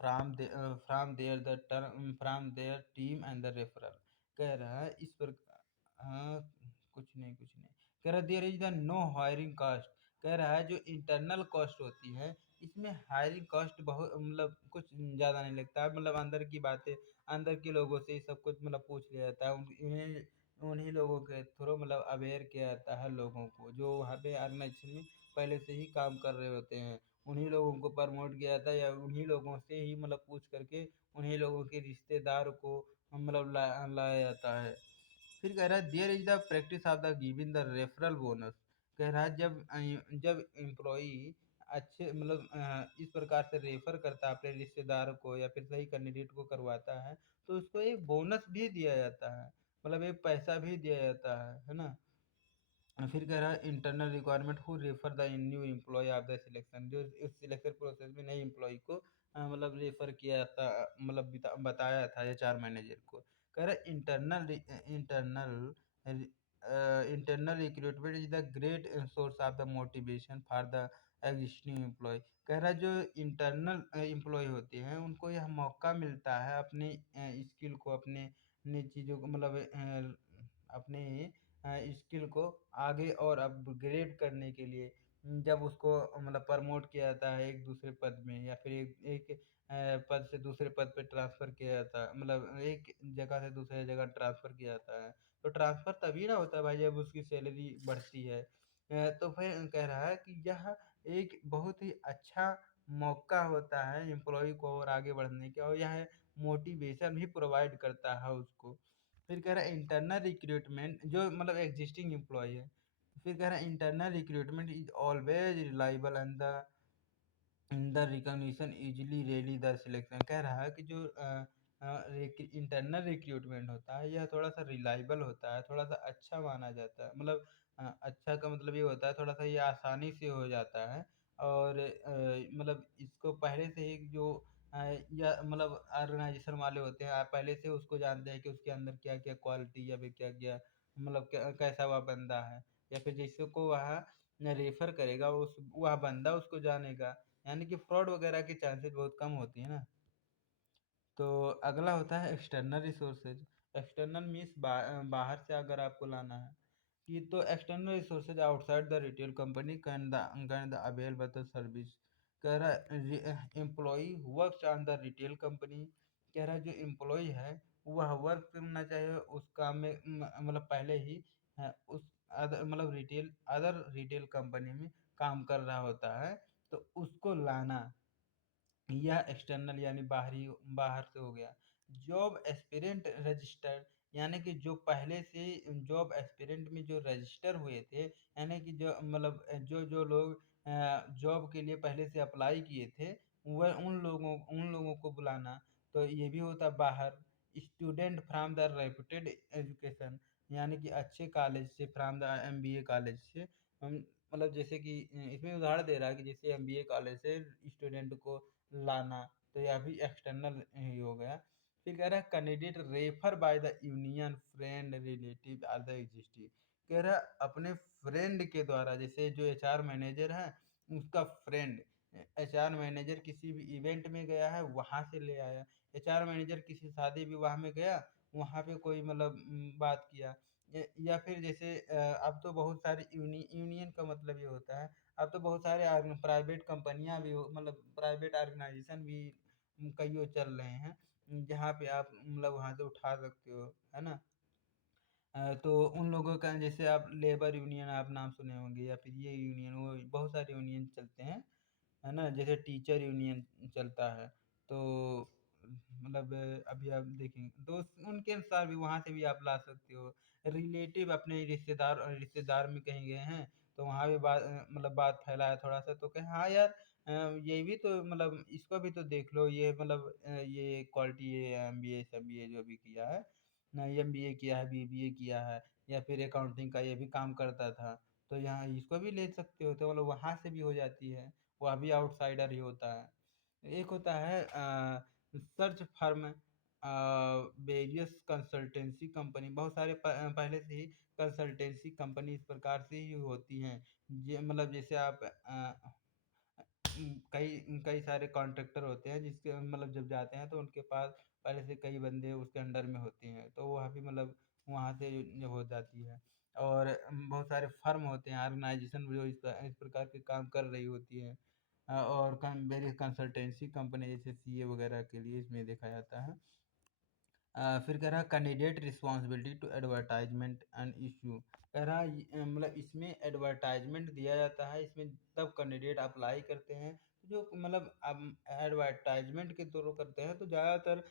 from their team and the referral। कह रहा है इस पर कुछ नहीं कह रहा there is the no hiring cost. कह रहा है जो इंटरनल कॉस्ट होती है इसमें हायरिंग कॉस्ट बहुत मतलब कुछ ज़्यादा नहीं लगता है, मतलब अंदर की बातें अंदर के लोगों से ही सब कुछ मतलब पूछ लिया जाता है, उन्हीं लोगों के थ्रू मतलब अवेयर किया जाता है लोगों को जो वहाँ पे ऑर्गेनाइजेशन में पहले से ही काम कर रहे होते हैं। उन्हीं लोगों को प्रमोट किया जाता है, या उन्हीं लोगों से ही मतलब पूछ करके उन्हीं लोगों के रिश्तेदार को मतलब लाया जाता है। फिर कह रहा है there is the practice of the giving the referral bonus. कह रहा है जब एम्प्लॉई अच्छे मतलब इस प्रकार से रेफर करता है अपने रिश्तेदार को या फिर सही कैंडिडेट को करवाता है तो उसको एक बोनस भी दिया जाता है, मतलब एक पैसा भी दिया जाता है ना? फिर कह रहा है internal requirement who refer the new employ of the selection. जो इस सिलेक्शन प्रोसेस में नए एम्प्लॉय को मतलब रेफर किया था, मतलब बताया था HR मैनेजर को। कह रहा है internal recruitment is the great source of the motivation for the existing employ. कह रहा है जो इंटरनल एम्प्लॉय होते हैं उनको यह मौका मिलता है अपने स्किल को, अपने अपनी चीज़ों को मतलब अपने स्किल को आगे और अपग्रेड करने के लिए, जब उसको मतलब प्रमोट किया जाता है एक दूसरे पद में, या फिर एक एक पद से दूसरे पद पे ट्रांसफ़र किया जाता है, मतलब एक जगह से दूसरे जगह ट्रांसफ़र किया जाता है। तो ट्रांसफ़र तभी ना होता है भाई जब उसकी सैलरी बढ़ती है। तो फिर कह रहा है कि यह एक बहुत ही अच्छा मौका होता है एम्प्लॉय को और आगे बढ़ने का, और यह मोटिवेशन भी प्रोवाइड करता है उसको। फिर कह रहा है इंटरनल रिक्रूटमेंट जो मतलब एग्जिस्टिंग एम्प्लॉय है। फिर कह रहा है internal recruitment is always reliable and the recognition easily ready the selection. कह रहा है कि जो इंटरनल रिक्रूटमेंट होता है, यह थोड़ा-सा रिलायबल होता है, थोड़ा-सा अच्छा माना जाता है। मतलब अच्छा का मतलब ये होता है थोड़ा-सा ये आसानी से हो जाता है और मतलब इसको पहले से ही जो अ, या मतलब ऑर्गेनाइज़ेशन वाले होते हैं, आप पहले से उसको जानते हैं कि उसके अंदर क्या-क्या क्वालिटी या फिर क्या-क्या मतलब कैसा वह बंदा है या फिर जिसको वहाँ रेफ़र करेगा वह बंदा उसको जानेगा। यानी कि फ्रॉड वगैरह की चांसेस बहुत कम होती है ना। तो अगला होता है एक्सटर्नल रिसोर्सेज। एक्सटर्नल मीन्स बाहर से अगर आपको लाना है कि तो external resources outside the retail company can the available the service. कह रहा है employ works on the retail company. कह रहा है जो एम्प्लॉय है वह वर्क करना चाहिए उस काम में मतलब पहले ही उस अदर मतलब अदर रिटेल कंपनी में काम कर रहा होता है तो उसको लाना या एक्सटर्नल यानी बाहर से हो गया। जॉब एस्पिरेंट रजिस्टर्ड यानी कि जो पहले से जॉब एस्पिरेंट में जो रजिस्टर हुए थे, यानी कि जो मतलब जो लोग जॉब के लिए पहले से अप्लाई किए थे, वह उन लोगों को बुलाना। तो ये भी होता है बाहर। Student from the reputed education यानी कि अच्छे कॉलेज से फ्रॉम द एमबीए कॉलेज से मतलब जैसे कि इसमें उदाहरण दे रहा है कि जैसे एमबीए कॉलेज से स्टूडेंट को लाना, तो यह भी एक्सटर्नल ही हो गया। फिर कह रहा है candidate refer by the union friend relative or the existing. कह रहा है अपने फ्रेंड के द्वारा, जैसे जो एचआर मैनेजर है उसका फ्रेंड, एचआर मैनेजर किसी भी इवेंट में गया है वहां से ले आया, एचआर मैनेजर किसी शादी विवाह में गया वहां पे कोई मतलब बात किया, या फिर जैसे अब तो बहुत सारी यूनियन का मतलब ये होता है, अब तो बहुत सारे प्राइवेट कंपनियां भी मतलब प्राइवेट ऑर्गेनाइजेशन भी कईयों चल रहे हैं जहाँ पे आप मतलब वहाँ से उठा सकते हो, है ना। तो उन लोगों का जैसे आप लेबर यूनियन आप नाम सुने होंगे या फिर ये यूनियन वो बहुत सारे यूनियन चलते हैं, है ना। जैसे टीचर यूनियन चलता है तो मतलब अभी आप देखेंगे तो उनके अनुसार भी वहाँ से भी आप ला सकते हो। रिलेटिव अपने रिश्तेदार रिश्तेदार में कहीं गए हैं तो वहाँ भी बात मतलब बात फैला है थोड़ा सा तो कहें हाँ यार ये भी तो मतलब इसको भी तो देख लो ये मतलब ये क्वालिटी ये एमबीए जो भी किया है ना, एमबीए किया है बीबीए किया है या फिर अकाउंटिंग का ये भी काम करता था, तो यहाँ इसको भी ले सकते हो तो मतलब वहाँ से भी हो जाती है। वह भी आउटसाइडर ही होता है। एक होता है search firm various consultancy company, बहुत सारे पहले से ही कंसल्टेंसी कंपनी इस प्रकार से ही होती हैं। ये मतलब जैसे आप कई कई सारे कॉन्ट्रैक्टर होते हैं जिसके मतलब जब जाते हैं तो उनके पास पहले से कई बंदे उसके अंडर में होते हैं तो वह भी मतलब वहाँ से जो हो जाती है। और बहुत सारे फर्म होते हैं ऑर्गेनाइजेशन जो इस प्रकार के काम कर रही होती है। और मेरी कंसल्टेंसी कंपनी जैसे सीए वगैरह के लिए इसमें देखा जाता है। फिर कह रहा है candidate responsibility to advertisement and issue. कह रहा है मतलब इसमें एडवर्टाइजमेंट दिया जाता है, इसमें तब कैंडिडेट अप्लाई करते हैं जो मतलब अब एडवर्टाइजमेंट के थ्रू करते हैं तो ज़्यादातर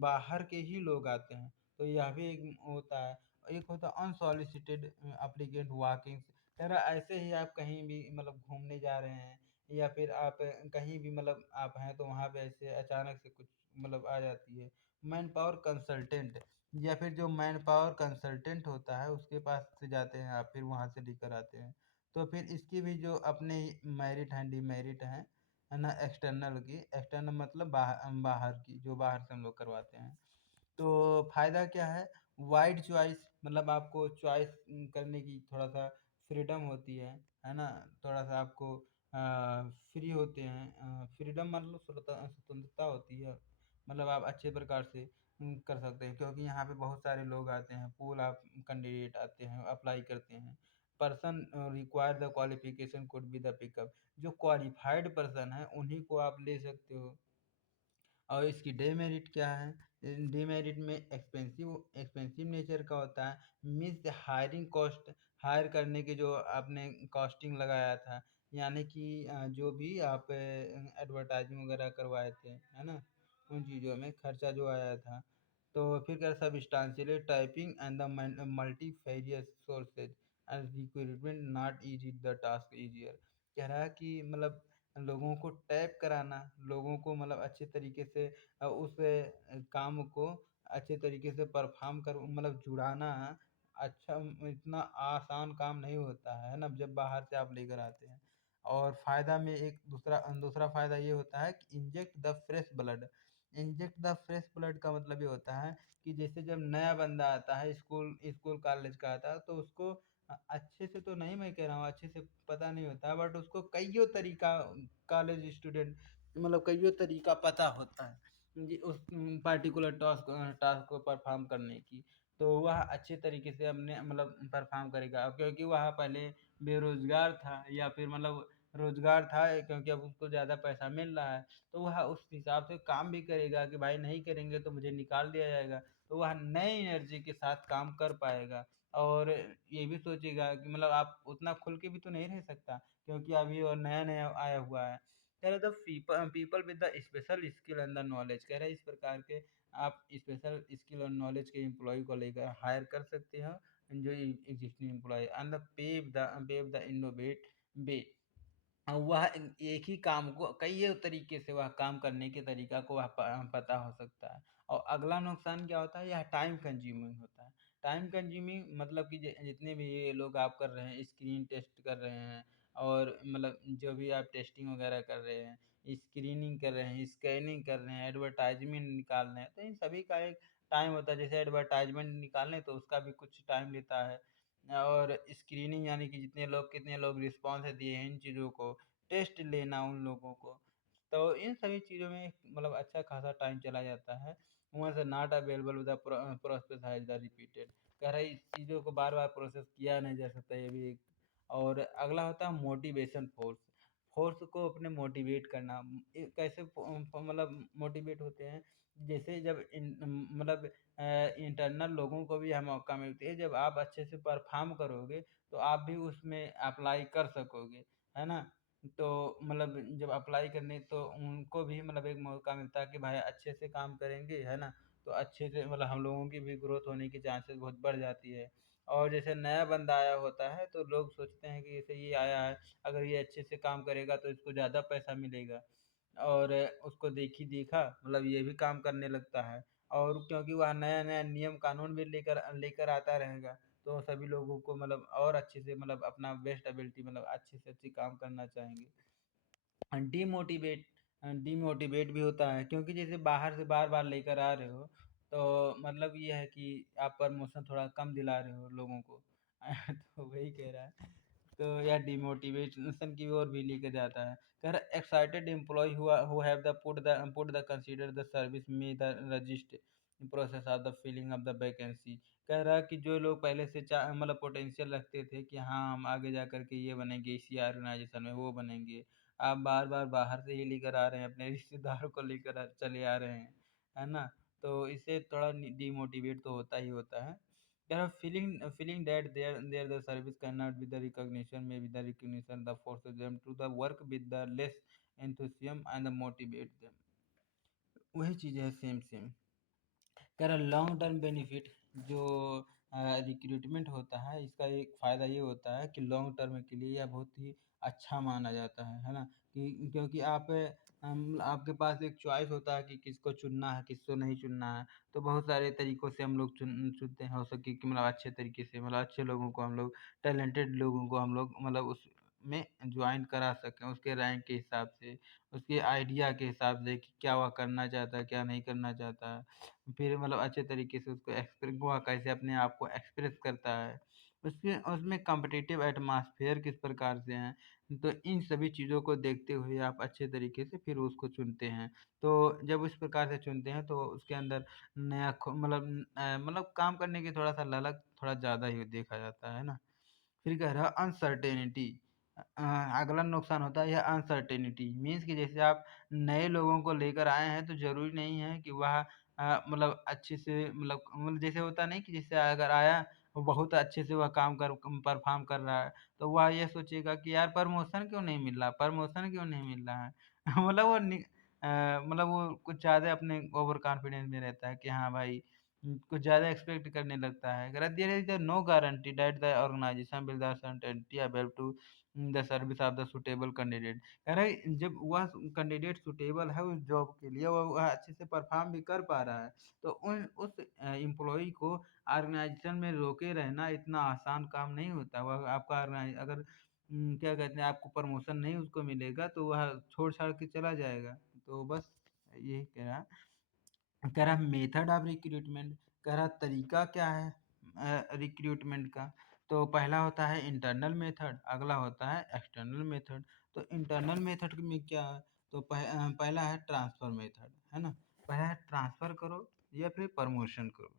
बाहर के ही लोग आते हैं, तो यह भी एक होता है। एक होता है अनसॉलिसिटेड एप्लीकेंट वॉकिंग्स। कह रहा है ऐसे ही आप कहीं भी मतलब घूमने जा रहे हैं या फिर आप कहीं भी मतलब आप हैं तो वहाँ पे ऐसे अचानक से कुछ मतलब आ जाती है। मैन पावर कंसल्टेंट या फिर जो मैन पावर कंसल्टेंट होता है उसके पास से जाते हैं आप फिर वहाँ से लेकर आते हैं। तो फिर इसकी भी जो अपने मेरिट हैं डिमेरिट हैं, है ना। एक्सटर्नल की, एक्सटर्नल मतलब बाहर की जो बाहर से हम लोग करवाते हैं। तो फ़ायदा क्या है? वाइड चॉइस मतलब आपको चॉइस करने की थोड़ा-सा फ्रीडम होती है ना? थोड़ा-सा आपको फ्री होते हैं फ्रीडम मतलब स्वतंत्रता होती है। मतलब आप अच्छे प्रकार से कर सकते हैं क्योंकि यहाँ पे बहुत सारे लोग आते हैं, पूल ऑफ कैंडिडेट आते हैं, अप्लाई करते हैं। Person require the qualification could be the pickup. जो क्वालिफ़ाइड पर्सन है उन्हीं को आप ले सकते हो। और इसकी डेमेरिट क्या है? डेमेरिट में एक्सपेंसिव एक्सपेंसिव नेचर का होता है, मीन्स हायरिंग कॉस्ट, हायर करने के जो आपने कॉस्टिंग लगाया था, यानी कि जो भी आप एडवर्टाइजिंग वगैरह करवाए थे, है ना? उन चीज़ों में खर्चा जो आया था। तो फिर क्या substantially typing and the multifarious sources and requirement not easy the task easier. कह रहा है कि मतलब लोगों को टैप कराना, लोगों को मतलब अच्छे तरीके से उस काम को अच्छे तरीके से परफ़ॉर्म कर मतलब जुड़ाना अच्छा इतना आसान काम नहीं होता है ना? जब बाहर से आप लेकर आते हैं। और फ़ायदा में एक दूसरा फ़ायदा ये होता है कि inject the fresh blood. Inject the fresh blood का मतलब ये होता है कि जैसे जब नया बंदा आता है स्कूल स्कूल कॉलेज का आता है तो उसको अच्छे से तो नहीं मैं कह रहा हूँ अच्छे से पता नहीं होता बट उसको कइयों तरीका कॉलेज स्टूडेंट मतलब कइयों तरीका पता होता है जी उस पार्टिकुलर टास्क को परफॉर्म करने की। तो वह अच्छे तरीके से अपने मतलब परफॉर्म करेगा क्योंकि वह पहले बेरोज़गार था या फिर मतलब रोज़गार था क्योंकि अब उसको ज़्यादा पैसा मिल रहा है। तो वह उस हिसाब से काम भी करेगा कि भाई नहीं करेंगे तो मुझे निकाल दिया जाएगा। तो वह नई एनर्जी के साथ काम कर पाएगा और ये भी सोचेगा कि मतलब आप उतना खुल के भी तो नहीं रह सकता क्योंकि अभी और नया-नया आया हुआ है। कह रहे the people with the special skill and the knowledge कह रहे हैं इस प्रकार के आप स्पेशल स्किल और नॉलेज के एम्प्लॉयी को लेकर हायर कर सकते हो जो existing employee and the pave the innovate way वह एक ही काम को कइयों तरीके से वह काम करने के तरीका को वह पता हो सकता है। और अगला नुकसान क्या होता है यह टाइम कंज्यूमिंग होता है। टाइम कंज्यूमिंग मतलब कि जितने भी ये लोग आप कर रहे हैं स्क्रीन टेस्ट कर रहे हैं और मतलब जो भी आप टेस्टिंग वगैरह कर रहे हैं, स्क्रीनिंग कर रहे हैं, स्कैनिंग कर रहे हैं, एडवर्टाइज़मेंट निकाल रहे हैं, तो इन सभी का एक टाइम होता है। जैसे एडवर्टाइज़मेंट निकालें तो उसका भी कुछ टाइम लेता है और स्क्रीनिंग यानी कि कितने लोग रिस्पॉन्स दिए हैं इन चीज़ों को, टेस्ट लेना उन लोगों को। तो इन सभी चीज़ों में मतलब अच्छा खासा टाइम चला जाता है। वहाँ से not available with the process has the repeated कह रहा है इस चीज़ों को बार-बार प्रोसेस किया नहीं जा सकता ये भी एक और अगला होता है मोटिवेशन फ़ोर्स। फ़ोर्स को अपने मोटिवेट करना कैसे मतलब मोटिवेट होते हैं जैसे जब मतलब इंटरनल लोगों को भी यह मौका मिलती है जब आप अच्छे से परफ़ॉर्म करोगे तो आप भी उसमें अप्लाई कर सकोगे, है ना? तो मतलब जब अप्लाई करने तो उनको भी मतलब एक मौका मिलता है कि भाई अच्छे से काम करेंगे, है ना? तो अच्छे से मतलब हम लोगों की भी ग्रोथ होने की चांसेस बहुत बढ़ जाती है। और जैसे नया बंदा आया होता है तो लोग सोचते हैं कि जैसे ये आया है, अगर ये अच्छे से काम करेगा तो इसको ज़्यादा पैसा मिलेगा। और उसको देखा मतलब ये भी काम करने लगता है और क्योंकि वह नया-नया नियम कानून भी लेकर लेकर आता रहेगा, तो सभी लोगों को मतलब और अच्छे से मतलब अपना बेस्ट एबिलिटी मतलब अच्छे से अच्छी काम करना चाहेंगे। डिमोटिवेट डिमोटिवेट भी होता है क्योंकि जैसे बाहर से बार-बार लेकर आ रहे हो, तो मतलब ये है कि आप प्रमोशन थोड़ा कम दिला रहे हो लोगों को। तो वही कह रहा है। तो यह डिमोटिवेशन की ओर भी लेके जाता है। कह रहा है excited employee who have the put the consider the service में the register process of the filling of the vacancy. कह रहा है कि जो लोग पहले से मतलब पोटेंशियल रखते थे कि हाँ, हम आगे जा कर के ये बनेंगे इसी ऑर्गनाइज़ेशन में, वो बनेंगे। आप बार-बार बाहर से ही लेकर आ रहे हैं, अपने रिश्तेदारों को लेकर चले आ रहे हैं, है ना? तो इससे थोड़ा डिमोटिवेट तो होता ही होता है। They are feeling that their the service cannot be the recognition, maybe the recognition that forces them to the work with the less enthusiasm and the motivate them. वही चीज़ है सेम। कह रहा लॉन्ग टर्म बेनिफिट जो recruitment होता है इसका एक फ़ायदा ये होता है कि लॉन्ग टर्म के लिए यह बहुत ही अच्छा माना जाता है ना? कि क्योंकि आपके पास एक चॉइस होता है कि किसको चुनना है, किसको नहीं चुनना है। तो बहुत सारे तरीकों से हम लोग चुनते हैं हो सके कि मतलब अच्छे तरीके से मतलब अच्छे लोगों को हम लोग टैलेंटेड लोगों को हम लोग मतलब उसमें जॉइन करा सकें, उसके रैंक के हिसाब से, उसके आइडिया के हिसाब से कि क्या वह करना चाहता है, क्या नहीं करना चाहता है। फिर मतलब अच्छे तरीके से उसको वह कैसे अपने आप को एक्सप्रेस करता है। उसमें उसमें कॉम्पिटिटिव एटमॉस्फेयर किस प्रकार से है, तो इन सभी चीज़ों को देखते हुए आप अच्छे तरीके से फिर उसको चुनते हैं। तो जब इस प्रकार से चुनते हैं तो उसके अंदर नया मतलब काम करने की थोड़ा-सा ललक थोड़ा ज़्यादा ही देखा जाता है ना? फिर कह रहा है अनसर्टेनिटी अगला नुकसान होता है यह अनसर्टेनिटी मीन्स कि जैसे आप नए लोगों को लेकर आए हैं तो ज़रूरी नहीं है कि वह मतलब अच्छे से मतलब जैसे होता नहीं कि जैसे अगर आया वो बहुत अच्छे से वह काम कर परफॉर्म कर रहा है तो वह ये सोचेगा कि यार प्रमोशन क्यों नहीं मिल रहा है मतलब मतलब वो कुछ ज़्यादा अपने ओवर कॉन्फिडेंस में रहता है कि हाँ भाई कुछ ज़्यादा एक्सपेक्ट करने लगता है। कह रहा there is no guarantee that the organisation will the certainty available to the service of the suitable candidate. कह रहा है जब वह कैंडिडेट सूटेबल है उस जॉब के लिए, वह अच्छे से परफॉर्म भी कर पा रहा है, तो उन उस एम्प्लॉई को ऑर्गेनाइजेशन में रोके रहना इतना आसान काम नहीं होता। वह आपका ऑर्गेनाइज अगर क्या कहते हैं, आपको प्रमोशन नहीं उसको मिलेगा तो वह छोड़ छाड़ के चला जाएगा। तो बस यही कह रहा कह रहा मेथड ऑफ रिक्रूटमेंट। कह रहा तरीका क्या है रिक्रूटमेंट का। तो पहला होता है इंटरनल मेथड, अगला होता है एक्सटर्नल मेथड। तो इंटरनल मेथड में क्या है, तो पहला है ट्रांसफर मेथड, है ना। पहला है ट्रांसफर करो या फिर प्रमोशन करो।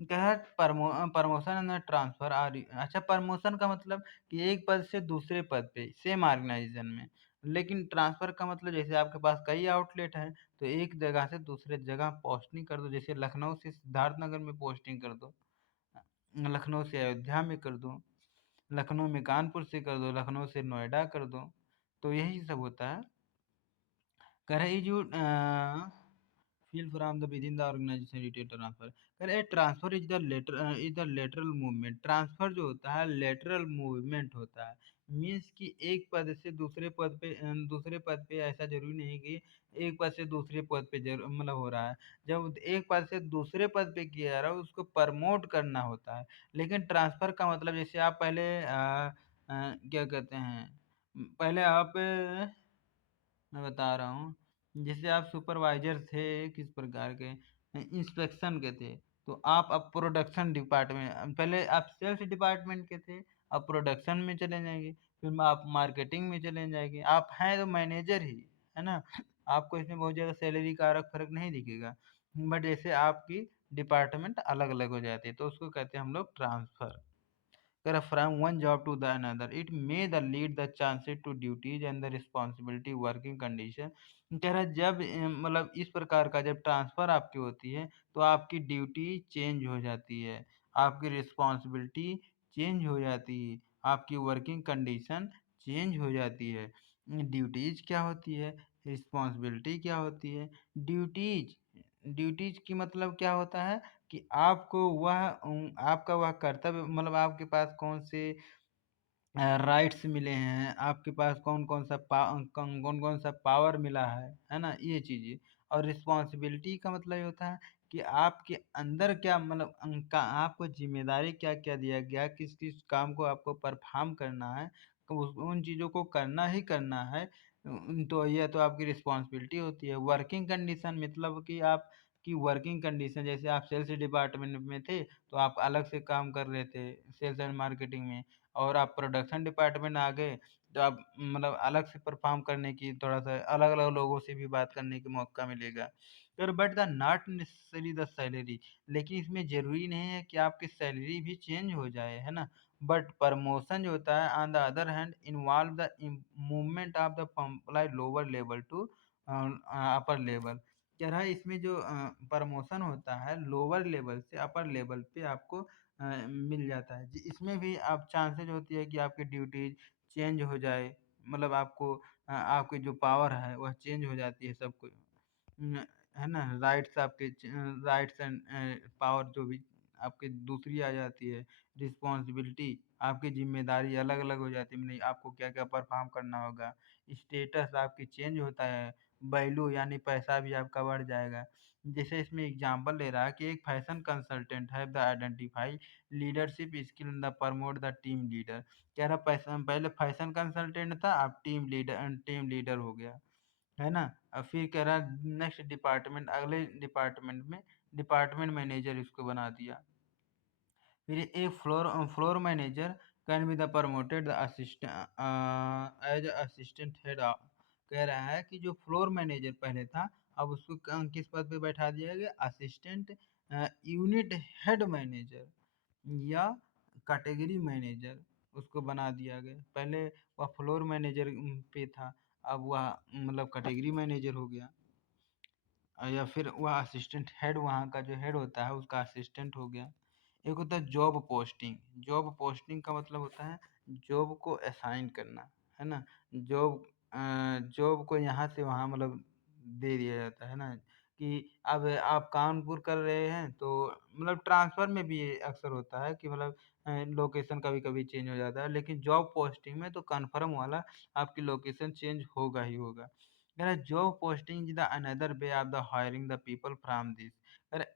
क्या है प्रमोशन एंड ट्रांसफर आर। अच्छा, प्रमोशन का मतलब कि एक पद से दूसरे पद पे सेम ऑर्गेनाइजेशन में। लेकिन ट्रांसफर का मतलब जैसे आपके पास कई आउटलेट हैं, तो एक जगह से दूसरे जगह पोस्टिंग कर दो। जैसे लखनऊ से सिद्धार्थनगर में पोस्टिंग कर दो, लखनऊ से अयोध्या में कर दो, लखनऊ में कानपुर से कर दो, लखनऊ से नोएडा कर दो। तो यही सब होता है। कह रहा है जो feel from the within the organization related transfer। अरे transfer is the lateral movement. Transfer जो होता है लेटरल मूवमेंट होता है। मीन्स कि एक पद से दूसरे पद पे ऐसा जरूरी नहीं कि एक पद से दूसरे पद पे मतलब हो रहा है। जब एक पद से दूसरे पद पे किया जा रहा है उसको प्रमोट करना होता है। लेकिन ट्रांसफर का मतलब जैसे आप पहले क्या कहते हैं, पहले आप मैं बता रहा हूँ, जैसे आप सुपरवाइजर थे किस प्रकार के, इंस्पेक्शन के थे, तो आप अब प्रोडक्शन डिपार्टमेंट, पहले आप सेल्स डिपार्टमेंट के थे, अब प्रोडक्शन में चले जाएंगे, फिर आप मार्केटिंग में चले जाएंगे। आप हैं तो मैनेजर ही, है ना। आपको इसमें बहुत ज़्यादा सैलरी का फर्क नहीं दिखेगा, बट जैसे आपकी डिपार्टमेंट अलग अलग हो जाती है तो उसको कहते हैं हम लोग ट्रांसफर। कह रहा from one job to the another it may the lead the chances to duties and the responsibility working condition। कह रहा जब मतलब इस प्रकार का जब ट्रांसफर आपकी होती है तो आपकी ड्यूटी चेंज हो जाती है, आपकी रिस्पॉन्सिबिलिटी चेंज हो जाती है, आपकी वर्किंग कंडीशन चेंज हो जाती है। ड्यूटीज क्या होती है, रिस्पॉन्सिबिलिटी क्या होती है। ड्यूटीज ड्यूटीज की मतलब क्या होता है कि आपको आपका वह कर्तव्य, मतलब आपके पास कौन से राइट्स मिले हैं, आपके पास कौन कौन सा पावर मिला है ना, ये चीज़ें। और रिस्पॉन्सिबिलिटी का मतलब ये होता है कि आपके अंदर क्या मतलब आपको जिम्मेदारी क्या क्या दिया गया, किस किस काम को आपको परफॉर्म करना है, तो उन चीज़ों को करना ही करना है। तो यह तो आपकी रिस्पॉन्सिबिलिटी होती है। वर्किंग कंडीशन मतलब कि आप की वर्किंग कंडीशन, जैसे आप सेल्स डिपार्टमेंट में थे तो आप अलग से काम कर रहे थे सेल्स एंड मार्केटिंग में, और आप प्रोडक्शन डिपार्टमेंट आ गए तो आप मतलब अलग से परफॉर्म करने की, थोड़ा सा अलग अलग लोगों से भी बात करने का मौका मिलेगा। फिर but the not necessary the salary. लेकिन इसमें जरूरी नहीं है कि आपकी सैलरी भी चेंज हो जाए, है ना। बट प्रमोशन जो होता है on the other hand involve the movement of the employ lower level to upper level. कह रहा है इसमें जो प्रमोशन होता है लोअर लेवल से अपर लेवल पे आपको मिल जाता है इसमें भी आप चांसेज होती है कि आपकी ड्यूटीज चेंज हो जाए, मतलब आपको आपकी जो पावर है वह चेंज हो जाती है सब कुछ, न- है ना। राइट्स आपके राइट्स एंड पावर जो भी आपकी दूसरी आ जाती है। रिस्पॉन्सिबिलिटी आपकी जिम्मेदारी अलग अलग हो जाती है, नहीं आपको क्या क्या परफॉर्म करना होगा। स्टेटस आपकी चेंज होता है, वैल्यू यानी पैसा भी आपका बढ़ जाएगा। जैसे इसमें एग्जांपल ले रहा है कि एक फैशन कंसल्टेंट है the identify leadership skill in the promote the team leader. कह रहा पहले फैशन कंसल्टेंट था, अब टीम लीडर हो गया, है ना। फिर कह रहा नेक्स्ट डिपार्टमेंट, अगले डिपार्टमेंट में डिपार्टमेंट मैनेजर इसको बना दिया। फिर एक floor manager can be the promoted assistant as assistant head. कह रहा है कि जो फ्लोर मैनेजर पहले था अब उसको किस पद पे बैठा दिया गया, असिस्टेंट यूनिट हेड मैनेजर या कैटेगरी मैनेजर उसको बना दिया गया। पहले वह फ्लोर मैनेजर पे था, अब वह मतलब कैटेगरी मैनेजर हो गया। या फिर वह असिस्टेंट हेड, वहाँ का जो हेड होता है उसका असिस्टेंट हो गया। एक होता है जॉब पोस्टिंग। जॉब पोस्टिंग का मतलब होता है जॉब को असाइन करना, है ना। जॉब जॉब को यहाँ से वहाँ मतलब दे दिया जाता है ना। कि अब आप कानपुर कर रहे हैं तो मतलब ट्रांसफ़र में भी ये अक्सर होता है कि मतलब लोकेशन कभी-कभी चेंज हो जाता है, लेकिन जॉब पोस्टिंग में तो कन्फर्म वाला आपकी लोकेशन चेंज होगा ही होगा। Job posting is the another way of the hiring the people from this.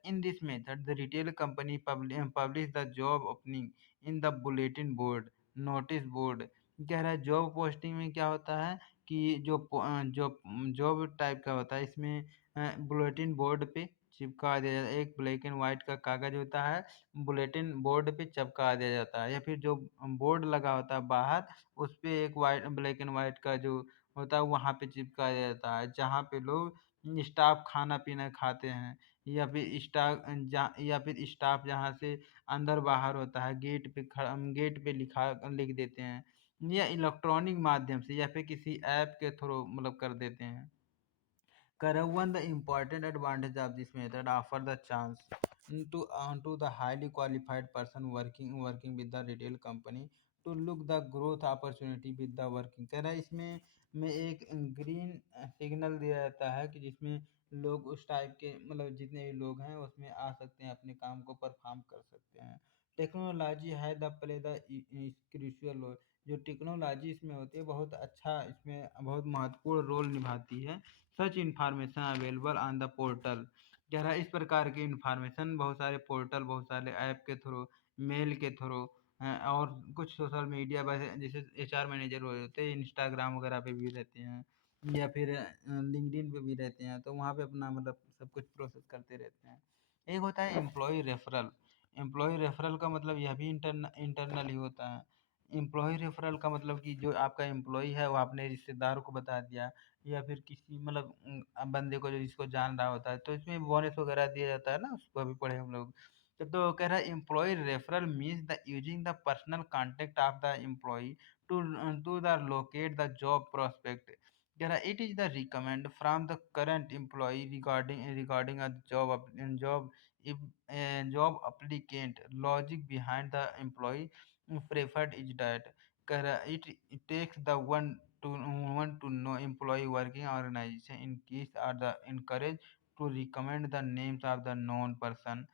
In this method, the retail company publish the job opening in the bulletin board, notice board. कह रहा है job posting में क्या होता है कि job type का होता है इसमें बुलेटिन बोर्ड पे चिपका दिया जाता है। एक ब्लैक एंड वाइट का कागज होता है, बुलेटिन बोर्ड पे चिपका दिया जाता है या फिर जो बोर्ड लगा होता है बाहर उस पे एक वाइट ब्लैक एंड वाइट का जो होता है वहाँ पे चिपकाया जाता है जहाँ पे लोग स्टाफ खाना पीना खाते हैं या फिर या फिर स्टाफ जहाँ से अंदर बाहर होता है गेट पे लिख देते हैं या इलेक्ट्रॉनिक माध्यम से या फिर किसी ऐप के थ्रू मतलब कर देते हैं। Karawan, the important advantage of this method offer the chance to the highly qualified person working with the retail company to look the growth opportunity with the working। कह रहा है इसमें में एक ग्रीन सिग्नल दिया जाता है कि जिसमें लोग उस टाइप के मतलब जितने भी लोग हैं उसमें आ सकते हैं अपने काम को परफॉर्म कर सकते हैं। टेक्नोलॉजी है the play the crucial role. जो टेक्नोलॉजी इसमें होती है बहुत अच्छा इसमें बहुत महत्वपूर्ण रोल निभाती है। सच information available on the portal. कह रहा है इस प्रकार की इन्फॉर्मेशन बहुत सारे पोर्टल बहुत सारे ऐप के थ्रू मेल के थ्रू और कुछ सोशल मीडिया वैसे जैसे एचआर मैनेजर हो होते हैं इंस्टाग्राम वगैरह पे भी रहते हैं या फिर लिंक्डइन पे भी रहते हैं तो वहाँ पे अपना मतलब सब कुछ प्रोसेस करते रहते हैं। एक होता है एम्प्लॉय रेफरल। एम्प्लॉय रेफरल का मतलब यह भी इंटरनल ही होता है। एम्प्लॉय रेफरल का मतलब कि जो आपका एम्प्लॉय है वो अपने रिश्तेदारों को बता दिया या फिर किसी मतलब बंदे को जो जिसको जान रहा होता है तो इसमें बोनस वगैरह दिया जाता है ना उसको अभी पढ़े हम लोग। तो कह रहा है employ referral means the using the personal contact of the employ to to the locate the job prospect. कह रहा है it is the recommend from the current employ regarding a job if a job applicant logic behind the employee preferred is that it takes the one to know employee working organization in case are the encouraged to recommend the names of the known person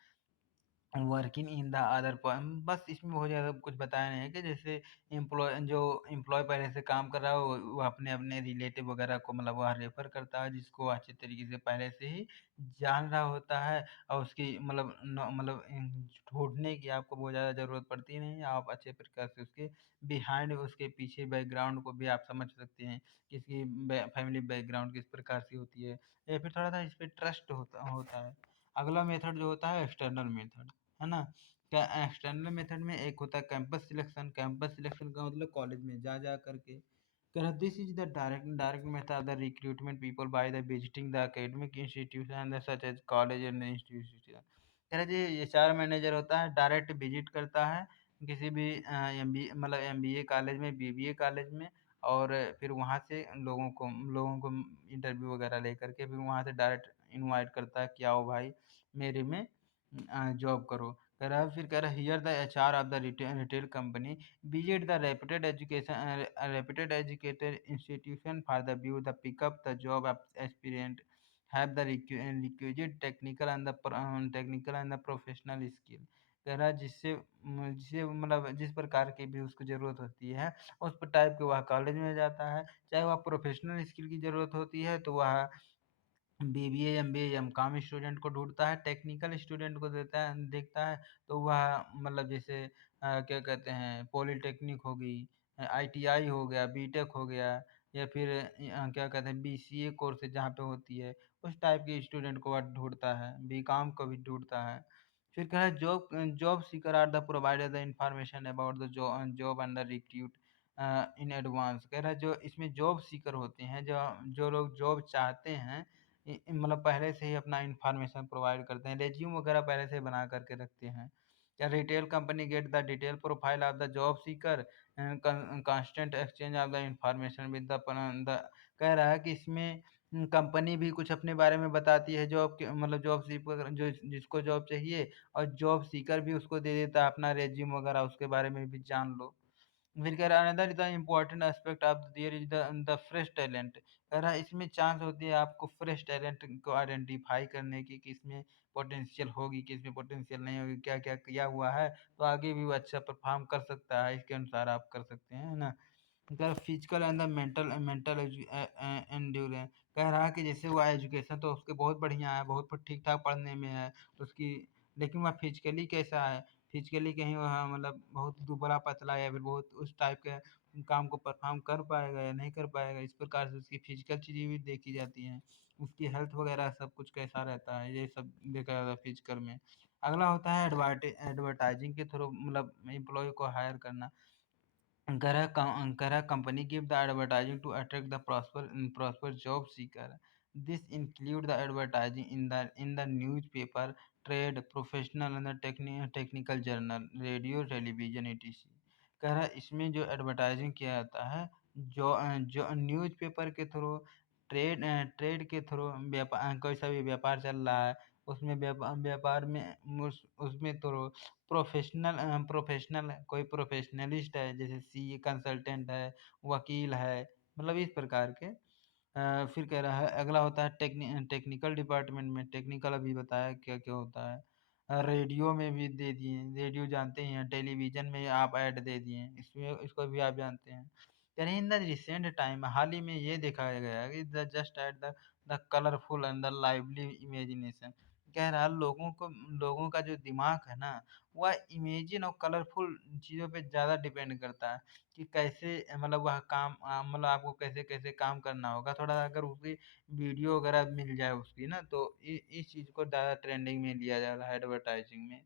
working in the other बस इसमें बहुत ज़्यादा कुछ बताया नहीं है कि जैसे एम्प्लॉय पहले से काम कर रहा हो वो अपने अपने रिलेटिव वगैरह को मतलब वह रेफर करता है जिसको अच्छे तरीके से पहले से ही जान रहा होता है और उसकी मतलब ढूंढने की आपको बहुत ज़्यादा ज़रूरत पड़ती नहीं आप अच्छे प्रकार से उसके बिहाइंड उसके पीछे बैकग्राउंड को भी आप समझ सकते हैं कि इसकी फैमिली बैकग्राउंड किस प्रकार से होती है या फिर थोड़ा सा इस पर ट्रस्ट होता होता है। अगला मेथड जो होता है एक्सटर्नल मेथड है ना। क्या एक्सटर्नल मेथड में एक होता है कैंपस सिलेक्शन। कैंपस सिलेक्शन का मतलब कॉलेज में जा जा करके कह रहा this is the direct method of the recruitment people by the visiting the academic institution such as college and institution. कह रहा जी एचआर मैनेजर होता है डायरेक्ट विजिट करता है किसी भी एमबीए कॉलेज में बीबीए कॉलेज में और फिर वहाँ से लोगों को इंटरव्यू वगैरह लेकर के फिर वहाँ से डायरेक्ट इनवाइट करता है कि आओ भाई मेरे में जॉब करो। कह रहा है फिर कह रहा है here the HR of the retail company visit the reputed educated institution for the view the pickup the job experienced have the requisite technical and the professional skill. कह रहा है जिससे मतलब जिस प्रकार की भी उसको ज़रूरत होती है उस टाइप के वह कॉलेज में जाता है। चाहे वह प्रोफेशनल स्किल की ज़रूरत होती है तो वह बीबीए एमबीए एमकॉम स्टूडेंट को ढूंढता है टेक्निकल स्टूडेंट को देता है देखता है तो वह मतलब जैसे क्या कहते हैं पॉलीटेक्निक हो गई आईटीआई हो गया बीटेक हो गया या फिर क्या कहते हैं बीसीए कोर्स जहाँ पे होती है उस टाइप के स्टूडेंट को वह ढूंढता है बीकॉम को भी ढूंढता है। फिर कहा है job seeker are the provider the information about the job and the recruit in advance. कह रहा है जो इसमें जॉब सीकर होते हैं जो जो लोग जॉब चाहते हैं मतलब पहले से ही अपना इंफॉर्मेशन प्रोवाइड करते हैं रेज्यूम वगैरह पहले से बना करके रखते हैं। क्या retail company get the detail profile of the job Sikar constant exchange of the information with the कह रहा है कि इसमें कंपनी भी कुछ अपने बारे में बताती है जॉब के मतलब जॉब सीकर जो जिसको जॉब चाहिए और जॉब सीकर भी उसको दे देता है अपना रेज्यूम वगैरह उसके बारे में भी जान लो। फिर कह रहा है another is the important aspect of their is the fresh talent. कह रहा है इसमें चांस होती है आपको फ्रेश टैलेंट को आइडेंटिफाई करने की, कि इसमें पोटेंशियल होगी, कि इसमें पोटेंशियल नहीं होगी, क्या-क्या किया हुआ है, तो आगे भी वो अच्छा परफ़ॉर्म कर सकता है, इसके अनुसार आप कर सकते हैं, है ना? कह physical and the mental mental endurance, कह रहा है कि जैसे वो एजुकेशन तो उसके बहुत बढ़िया है, बहुत ठीक ठाक पढ़ने में है उसकी, लेकिन वह फिजिकली कैसा है, फिजिकली कहीं वह मतलब बहुत दुबला पतला या फिर बहुत उस टाइप के काम को परफॉर्म कर पाएगा या नहीं कर पाएगा, इस प्रकार से उसकी फिजिकल चीज़ें भी देखी जाती हैं, उसकी हेल्थ वगैरह सब कुछ कैसा रहता है, ये सब देखा जाता है फिजिकल में। अगला होता है एडवर्टाइजिंग के थ्रू मतलब एम्प्लॉय को हायर करना। Ankara company give the advertising to attract the prosper job seeker. This include the advertising in the newspaper, trade, professional and the technical journal, radio, television, etc. कह रहा है इसमें जो advertising किया जाता है, जो न्यूज़पेपर के थ्रू, ट्रेड के थ्रू, व्यापार कोई सा भी व्यापार चल रहा है, उसमें व्यापार में उसमें थ्रू प्रोफ़ेशनल कोई प्रोफ़ेशनलिस्ट है, जैसे सीए कंसल्टेंट है, वकील है, मतलब इस प्रकार के। फिर कह रहा है अगला होता है टेक्निकल डिपार्टमेंट में, टेक्निकल अभी बताया क्या-क्या होता है। रेडियो में भी दे दिए, रेडियो जानते ही हैं, टेलीविज़न में आप ऐड दे दिए, इसमें इसको भी आप जानते हैं। यानी इन द रिसेंट टाइम हाल ही में ये देखा गया है कि the just at the colourful and the lively imagination, कह रहा है लोगों का जो दिमाग है ना, वह इमेजिन और कलरफुल चीज़ों पे ज़्यादा डिपेंड करता है, कि कैसे मतलब वह काम मतलब आपको कैसे-कैसे काम करना होगा। थोड़ा अगर उसकी वीडियो वगैरह मिल जाए उसकी ना, तो इस चीज़ को ज़्यादा ट्रेंडिंग में लिया जा रहा है एडवर्टाइज़िंग में।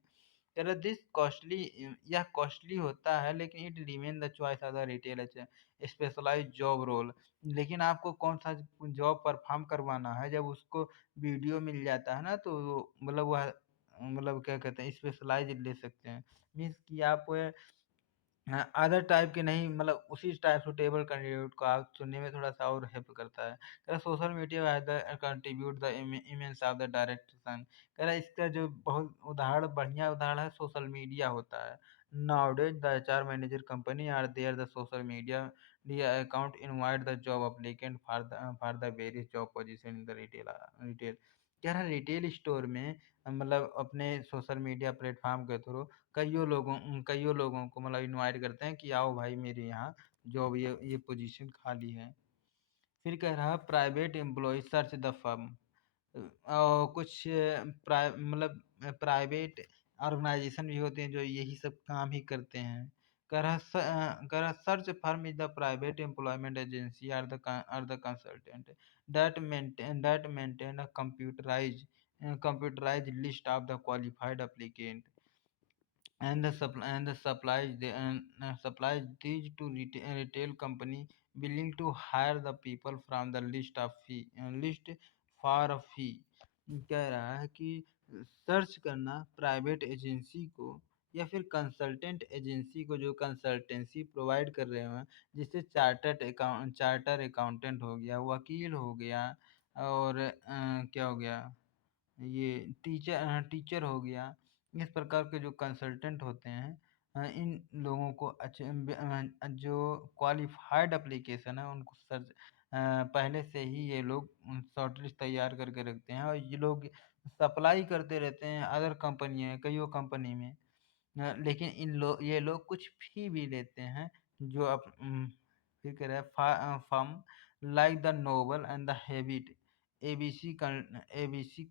कह रहा दिस कॉस्टली, यह कॉस्टली होता है, लेकिन it remain the choice of the retailer specialised job role. लेकिन आपको कौन-सा जॉब परफ़ॉर्म करवाना है, जब उसको वीडियो मिल जाता है ना, तो मतलब वह मतलब क्या कहते हैं स्पेशलाइज़ ले सकते हैं। मीन्स कि आप अदर टाइप के नहीं, मतलब उसी टाइप सुटेबल कैंडिडेट को आप चुनने में थोड़ा-सा और हेल्प करता है। कह रहा social media has the contribute the immense of the direction. कह रहा है इसका जो बहुत उदाहरण बढ़िया उदाहरण है सोशल मीडिया होता है। Nowadays the HR manager company are their the social media account invite the job applicant for the various job position in the retail. कह रहा है रिटेल स्टोर में मतलब अपने सोशल मीडिया प्लेटफ़ॉर्म के थ्रू कइयों लोगों को मतलब इनवाइट करते हैं कि आओ भाई मेरे यहाँ जॉब ये पोजीशन खाली है। फिर कह रहा है private employee search the firm. और कुछ प्राइवेट ऑर्गेनाइजेशन भी होते हैं जो यही सब काम ही करते हैं। कह रहा search firm is the private employment agency or the consultant that maintain a computerised list of the qualified applicant and supplies these to retail company willing to hire the people from the list for a fee। कह रहा है कि search करना private agency को या फिर consultant agency को जो कंसल्टेंसी प्रोवाइड कर रहे हो, जिससे चार्टर अकाउंटेंट हो गया, वकील हो गया, और क्या हो गया, ये टीचर हो गया, इस प्रकार के जो कंसल्टेंट होते हैं, इन लोगों को जो क्वालिफाइड एप्लीकेशन है उनको पहले से ही ये लोग शॉर्टलिस्ट तैयार करके रखते हैं, और ये लोग सप्लाई करते रहते हैं अदर कंपनी में, कईयों कंपनी में। लेकिन ये लोग कुछ फ़ी भी लेते हैं, जो फिर कह रहा है firm like the noble and the habit ABC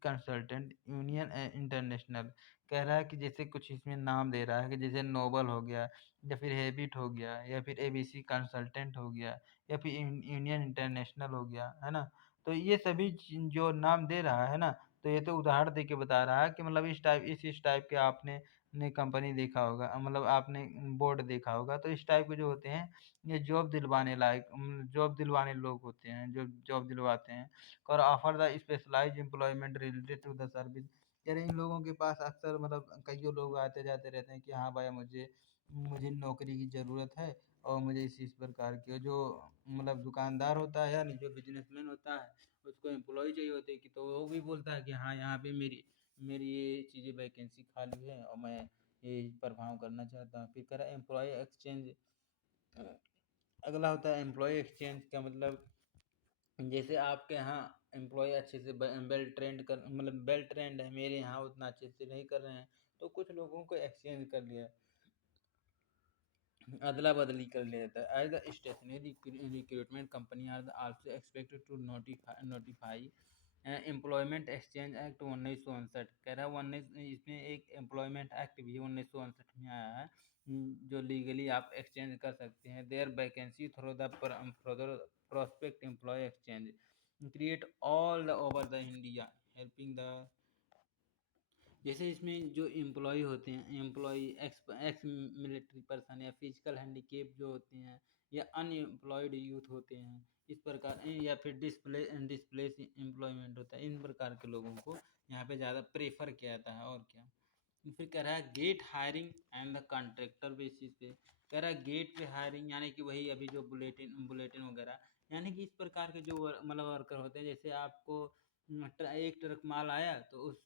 consultant union international. कह रहा है कि जैसे कुछ इसमें नाम दे रहा है कि जैसे नोबल हो गया, या फिर हैबिट हो गया, या फिर एबीसी कंसल्टेंट हो गया, या फिर यूनियन इंटरनेशनल हो गया, है ना? तो ये सभी जो नाम दे रहा है ना, तो ये तो उदाहरण दे के बता रहा है कि मतलब इस टाइप के आपने ने कंपनी देखा होगा, मतलब आपने बोर्ड देखा होगा, तो इस टाइप के जो होते हैं, ये जॉब दिलवाने लोग होते हैं, जो जॉब दिलवाते हैं। और offer the specialised employment related to the service. यानी इन लोगों के पास अक्सर मतलब कईयों लोग आते जाते रहते हैं कि हाँ भाई मुझे मुझे नौकरी की ज़रूरत है, और मुझे इस प्रकार की जो मतलब दुकानदार होता है, यानी जो बिजनेसमैन होता है, उसको एम्प्लॉय चाहिए होते हैं, कि तो वो भी बोलता है कि हाँ यहाँ पे मेरी मेरी ये चीज़ें वैकेंसी खाली है और मैं ये परफॉर्म करना चाहता हूँ। फिर कह रहा है एम्प्लॉय एक्सचेंज। अगला होता है एम्प्लॉय एक्सचेंज का मतलब जैसे आपके यहाँ एम्प्लॉय अच्छे से वेल ट्रेंड कर मतलब वेल ट्रेंड है, मेरे यहाँ उतना अच्छे से नहीं कर रहे हैं, तो कुछ लोगों को एक्सचेंज कर लिया, अदला बदली कर लिया जाता है। As the stationery recruitment company are also expected to notify employment exchange act 1959 कह रहा है। उन्नीस इसमें एक एम्प्लॉयमेंट एक्ट भी 1959 में आया है, जो लीगली आप एक्सचेंज कर सकते हैं। Their vacancy through the prospect employ exchange create all over the India helping the. जैसे इसमें जो एम्प्लॉय होते हैं, employ ex ex military person या फिजिकल हैंडीकेप जो होते हैं, या अनएम्प्लॉयड यूथ होते हैं, इस प्रकार या फिर डिस्प्लेस एम्प्लॉयमेंट होता है, इन प्रकार के लोगों को यहाँ पे ज़्यादा प्रेफर किया जाता है। और क्या फिर कह रहा है gate hiring and the contractor basis पे। कह रहा है गेट पे हायरिंग यानी कि वही अभी जो बुलेटिन बुलेटिन वगैरह, यानी कि इस प्रकार के जो मतलब वर्कर होते हैं, जैसे आपको एक ट्रक माल आया तो उस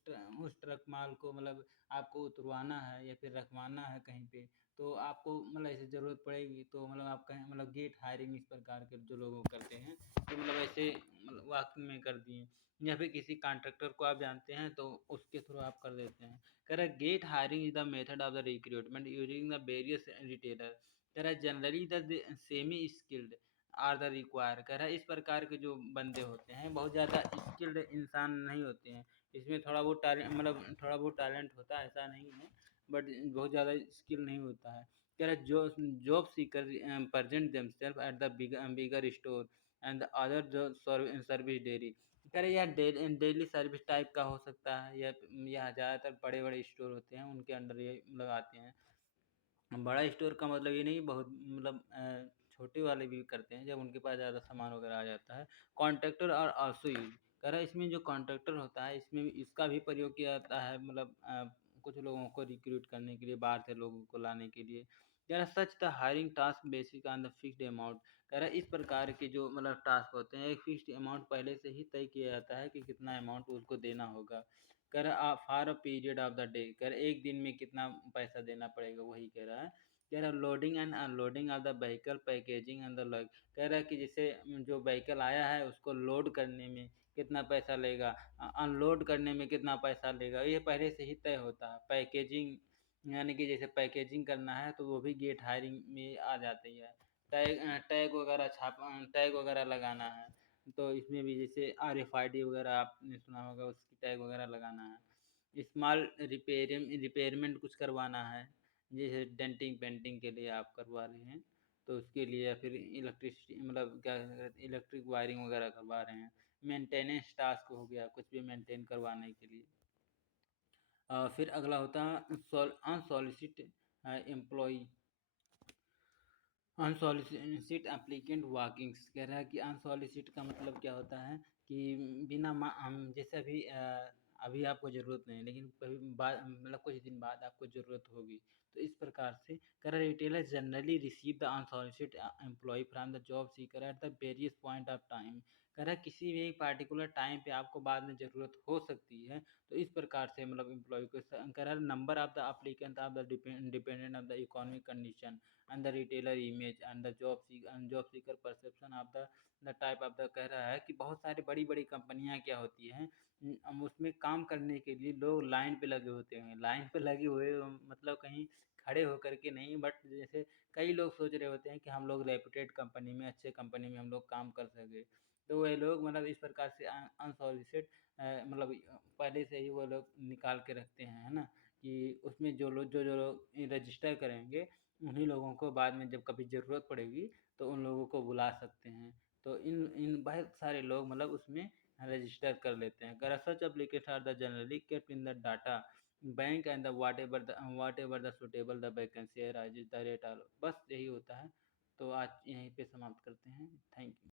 ट्रक माल को मतलब आपको उतरवाना है या फिर रखवाना है कहीं पे, तो आपको मतलब ऐसे ज़रूरत पड़ेगी, तो मतलब आप कहें मतलब गेट हायरिंग इस प्रकार के जो लोग करते हैं, तो मतलब ऐसे मतलब वाकई में कर दिए। या फिर किसी कॉन्ट्रैक्टर को आप जानते हैं तो उसके थ्रू आप कर देते हैं। कह रहा है gate hiring is the method of the recruitment using the various retailer. कह रहा है generally the semi skilled are the require. कह रहा है इस प्रकार के जो बंदे होते हैं बहुत ज़्यादा स्किल्ड इंसान नहीं होते हैं, इसमें थोड़ा बहुत टैलेंट मतलब थोड़ा बहुत टैलेंट होता है, ऐसा नहीं है, बट बहुत ज़्यादा स्किल नहीं होता है। कह रहा है जो job seeker present themselves at the bigger store and the other जो सर्विस डेयरी। कह रहे यार डेली सर्विस टाइप का हो सकता है, या ज़्यादातर बड़े बड़े स्टोर होते हैं उनके अंडर ये लगाते हैं। बड़ा स्टोर का मतलब ये नहीं, बहुत मतलब छोटे वाले भी करते हैं जब उनके पास ज़्यादा सामान वगैरह आ जाता है। कॉन्ट्रैक्टर और आल्सो यूज। कह रहा है इसमें जो कॉन्ट्रैक्टर होता है इसमें इसका भी प्रयोग किया जाता है, मतलब कुछ लोगों को रिक्रूट करने के लिए, बाहर से लोगों को लाने के लिए। कह रहा सच the hiring task basic on the fixed amount. कह रहा है इस प्रकार के जो मतलब टास्क होते हैं एक फिक्स्ड अमाउंट पहले से ही तय किया जाता है कि कितना अमाउंट उसको देना होगा। कह रहा for a period of the day. कह रहा एक दिन में कितना पैसा देना पड़ेगा वही कह रहा है। कह रहा loading and unloading of the vehicle packaging and the log. कह रहा है कि जैसे जो व्हीकल आया है उसको लोड करने में कितना पैसा लेगा, अनलोड करने में कितना पैसा लेगा, ये पहले से ही तय होता है। पैकेजिंग यानी कि जैसे पैकेजिंग करना है तो वो भी गेट हायरिंग में आ जाती है। टैग टैग वगैरह टैग वगैरह लगाना है, तो इसमें भी जैसे RFID वगैरह आपने सुना होगा, उसकी टैग वगैरह लगाना है। स्मॉल रिपेयरमेंट कुछ करवाना है, जैसे डेंटिंग पेंटिंग के लिए आप करवा रहे हैं तो उसके लिए, या फिर इलेक्ट्रिसिटी मतलब क्या इलेक्ट्रिक वायरिंग वगैरह करवा रहे हैं। मेंटेनेंस टास्क हो गया, कुछ भी मेंटेन करवाने के लिए। फिर अगला होता है अनसॉलिसिट एम्प्लॉय, अनसॉलिसिट एप्लीकेंट वॉकिंग्स। कह रहा है कि अनसॉलिसिट का मतलब क्या होता है कि बिना हम जैसे अभी आपको ज़रूरत नहीं है, लेकिन कभी बाद मतलब कुछ दिन बाद आपको ज़रूरत होगी, तो इस प्रकार से कह रहा है retailer generally receive the unsolicited employ from the job seeker at the various point of time. कह रहा है किसी भी पार्टिकुलर टाइम पे आपको बाद में ज़रूरत हो सकती है, तो इस प्रकार से मतलब एम्प्लॉय को कह रहा है number of the applicant of the dependent of the economic condition and the retailer image and the job seeker perception of the type of the। कह रहा है कि बहुत सारी बड़ी बड़ी कंपनियां क्या होती हैं, हम उसमें काम करने के लिए लोग लाइन पे लगे होते हैं, लाइन पे लगे हुए मतलब कहीं खड़े होकर के नहीं, बट जैसे कई लोग सोच रहे होते हैं कि हम लोग रेपुटेड कंपनी में, अच्छे कंपनी में हम लोग काम कर सके, तो वह लोग मतलब इस प्रकार से अनसॉलिसिट मतलब पहले से ही वो लोग निकाल के रखते हैं, है ना, कि उसमें जो लोग रजिस्टर करेंगे उन्हीं लोगों को बाद में जब कभी ज़रूरत पड़ेगी तो उन लोगों को बुला सकते हैं। तो इन इन बहुत सारे लोग मतलब उसमें रजिस्टर कर लेते हैं। अगर such application are the generally kept in the data bank and the whatever the suitable the vacancy rise the rate all. बस यही होता है। तो आज यहीं पे समाप्त करते हैं। Thank you.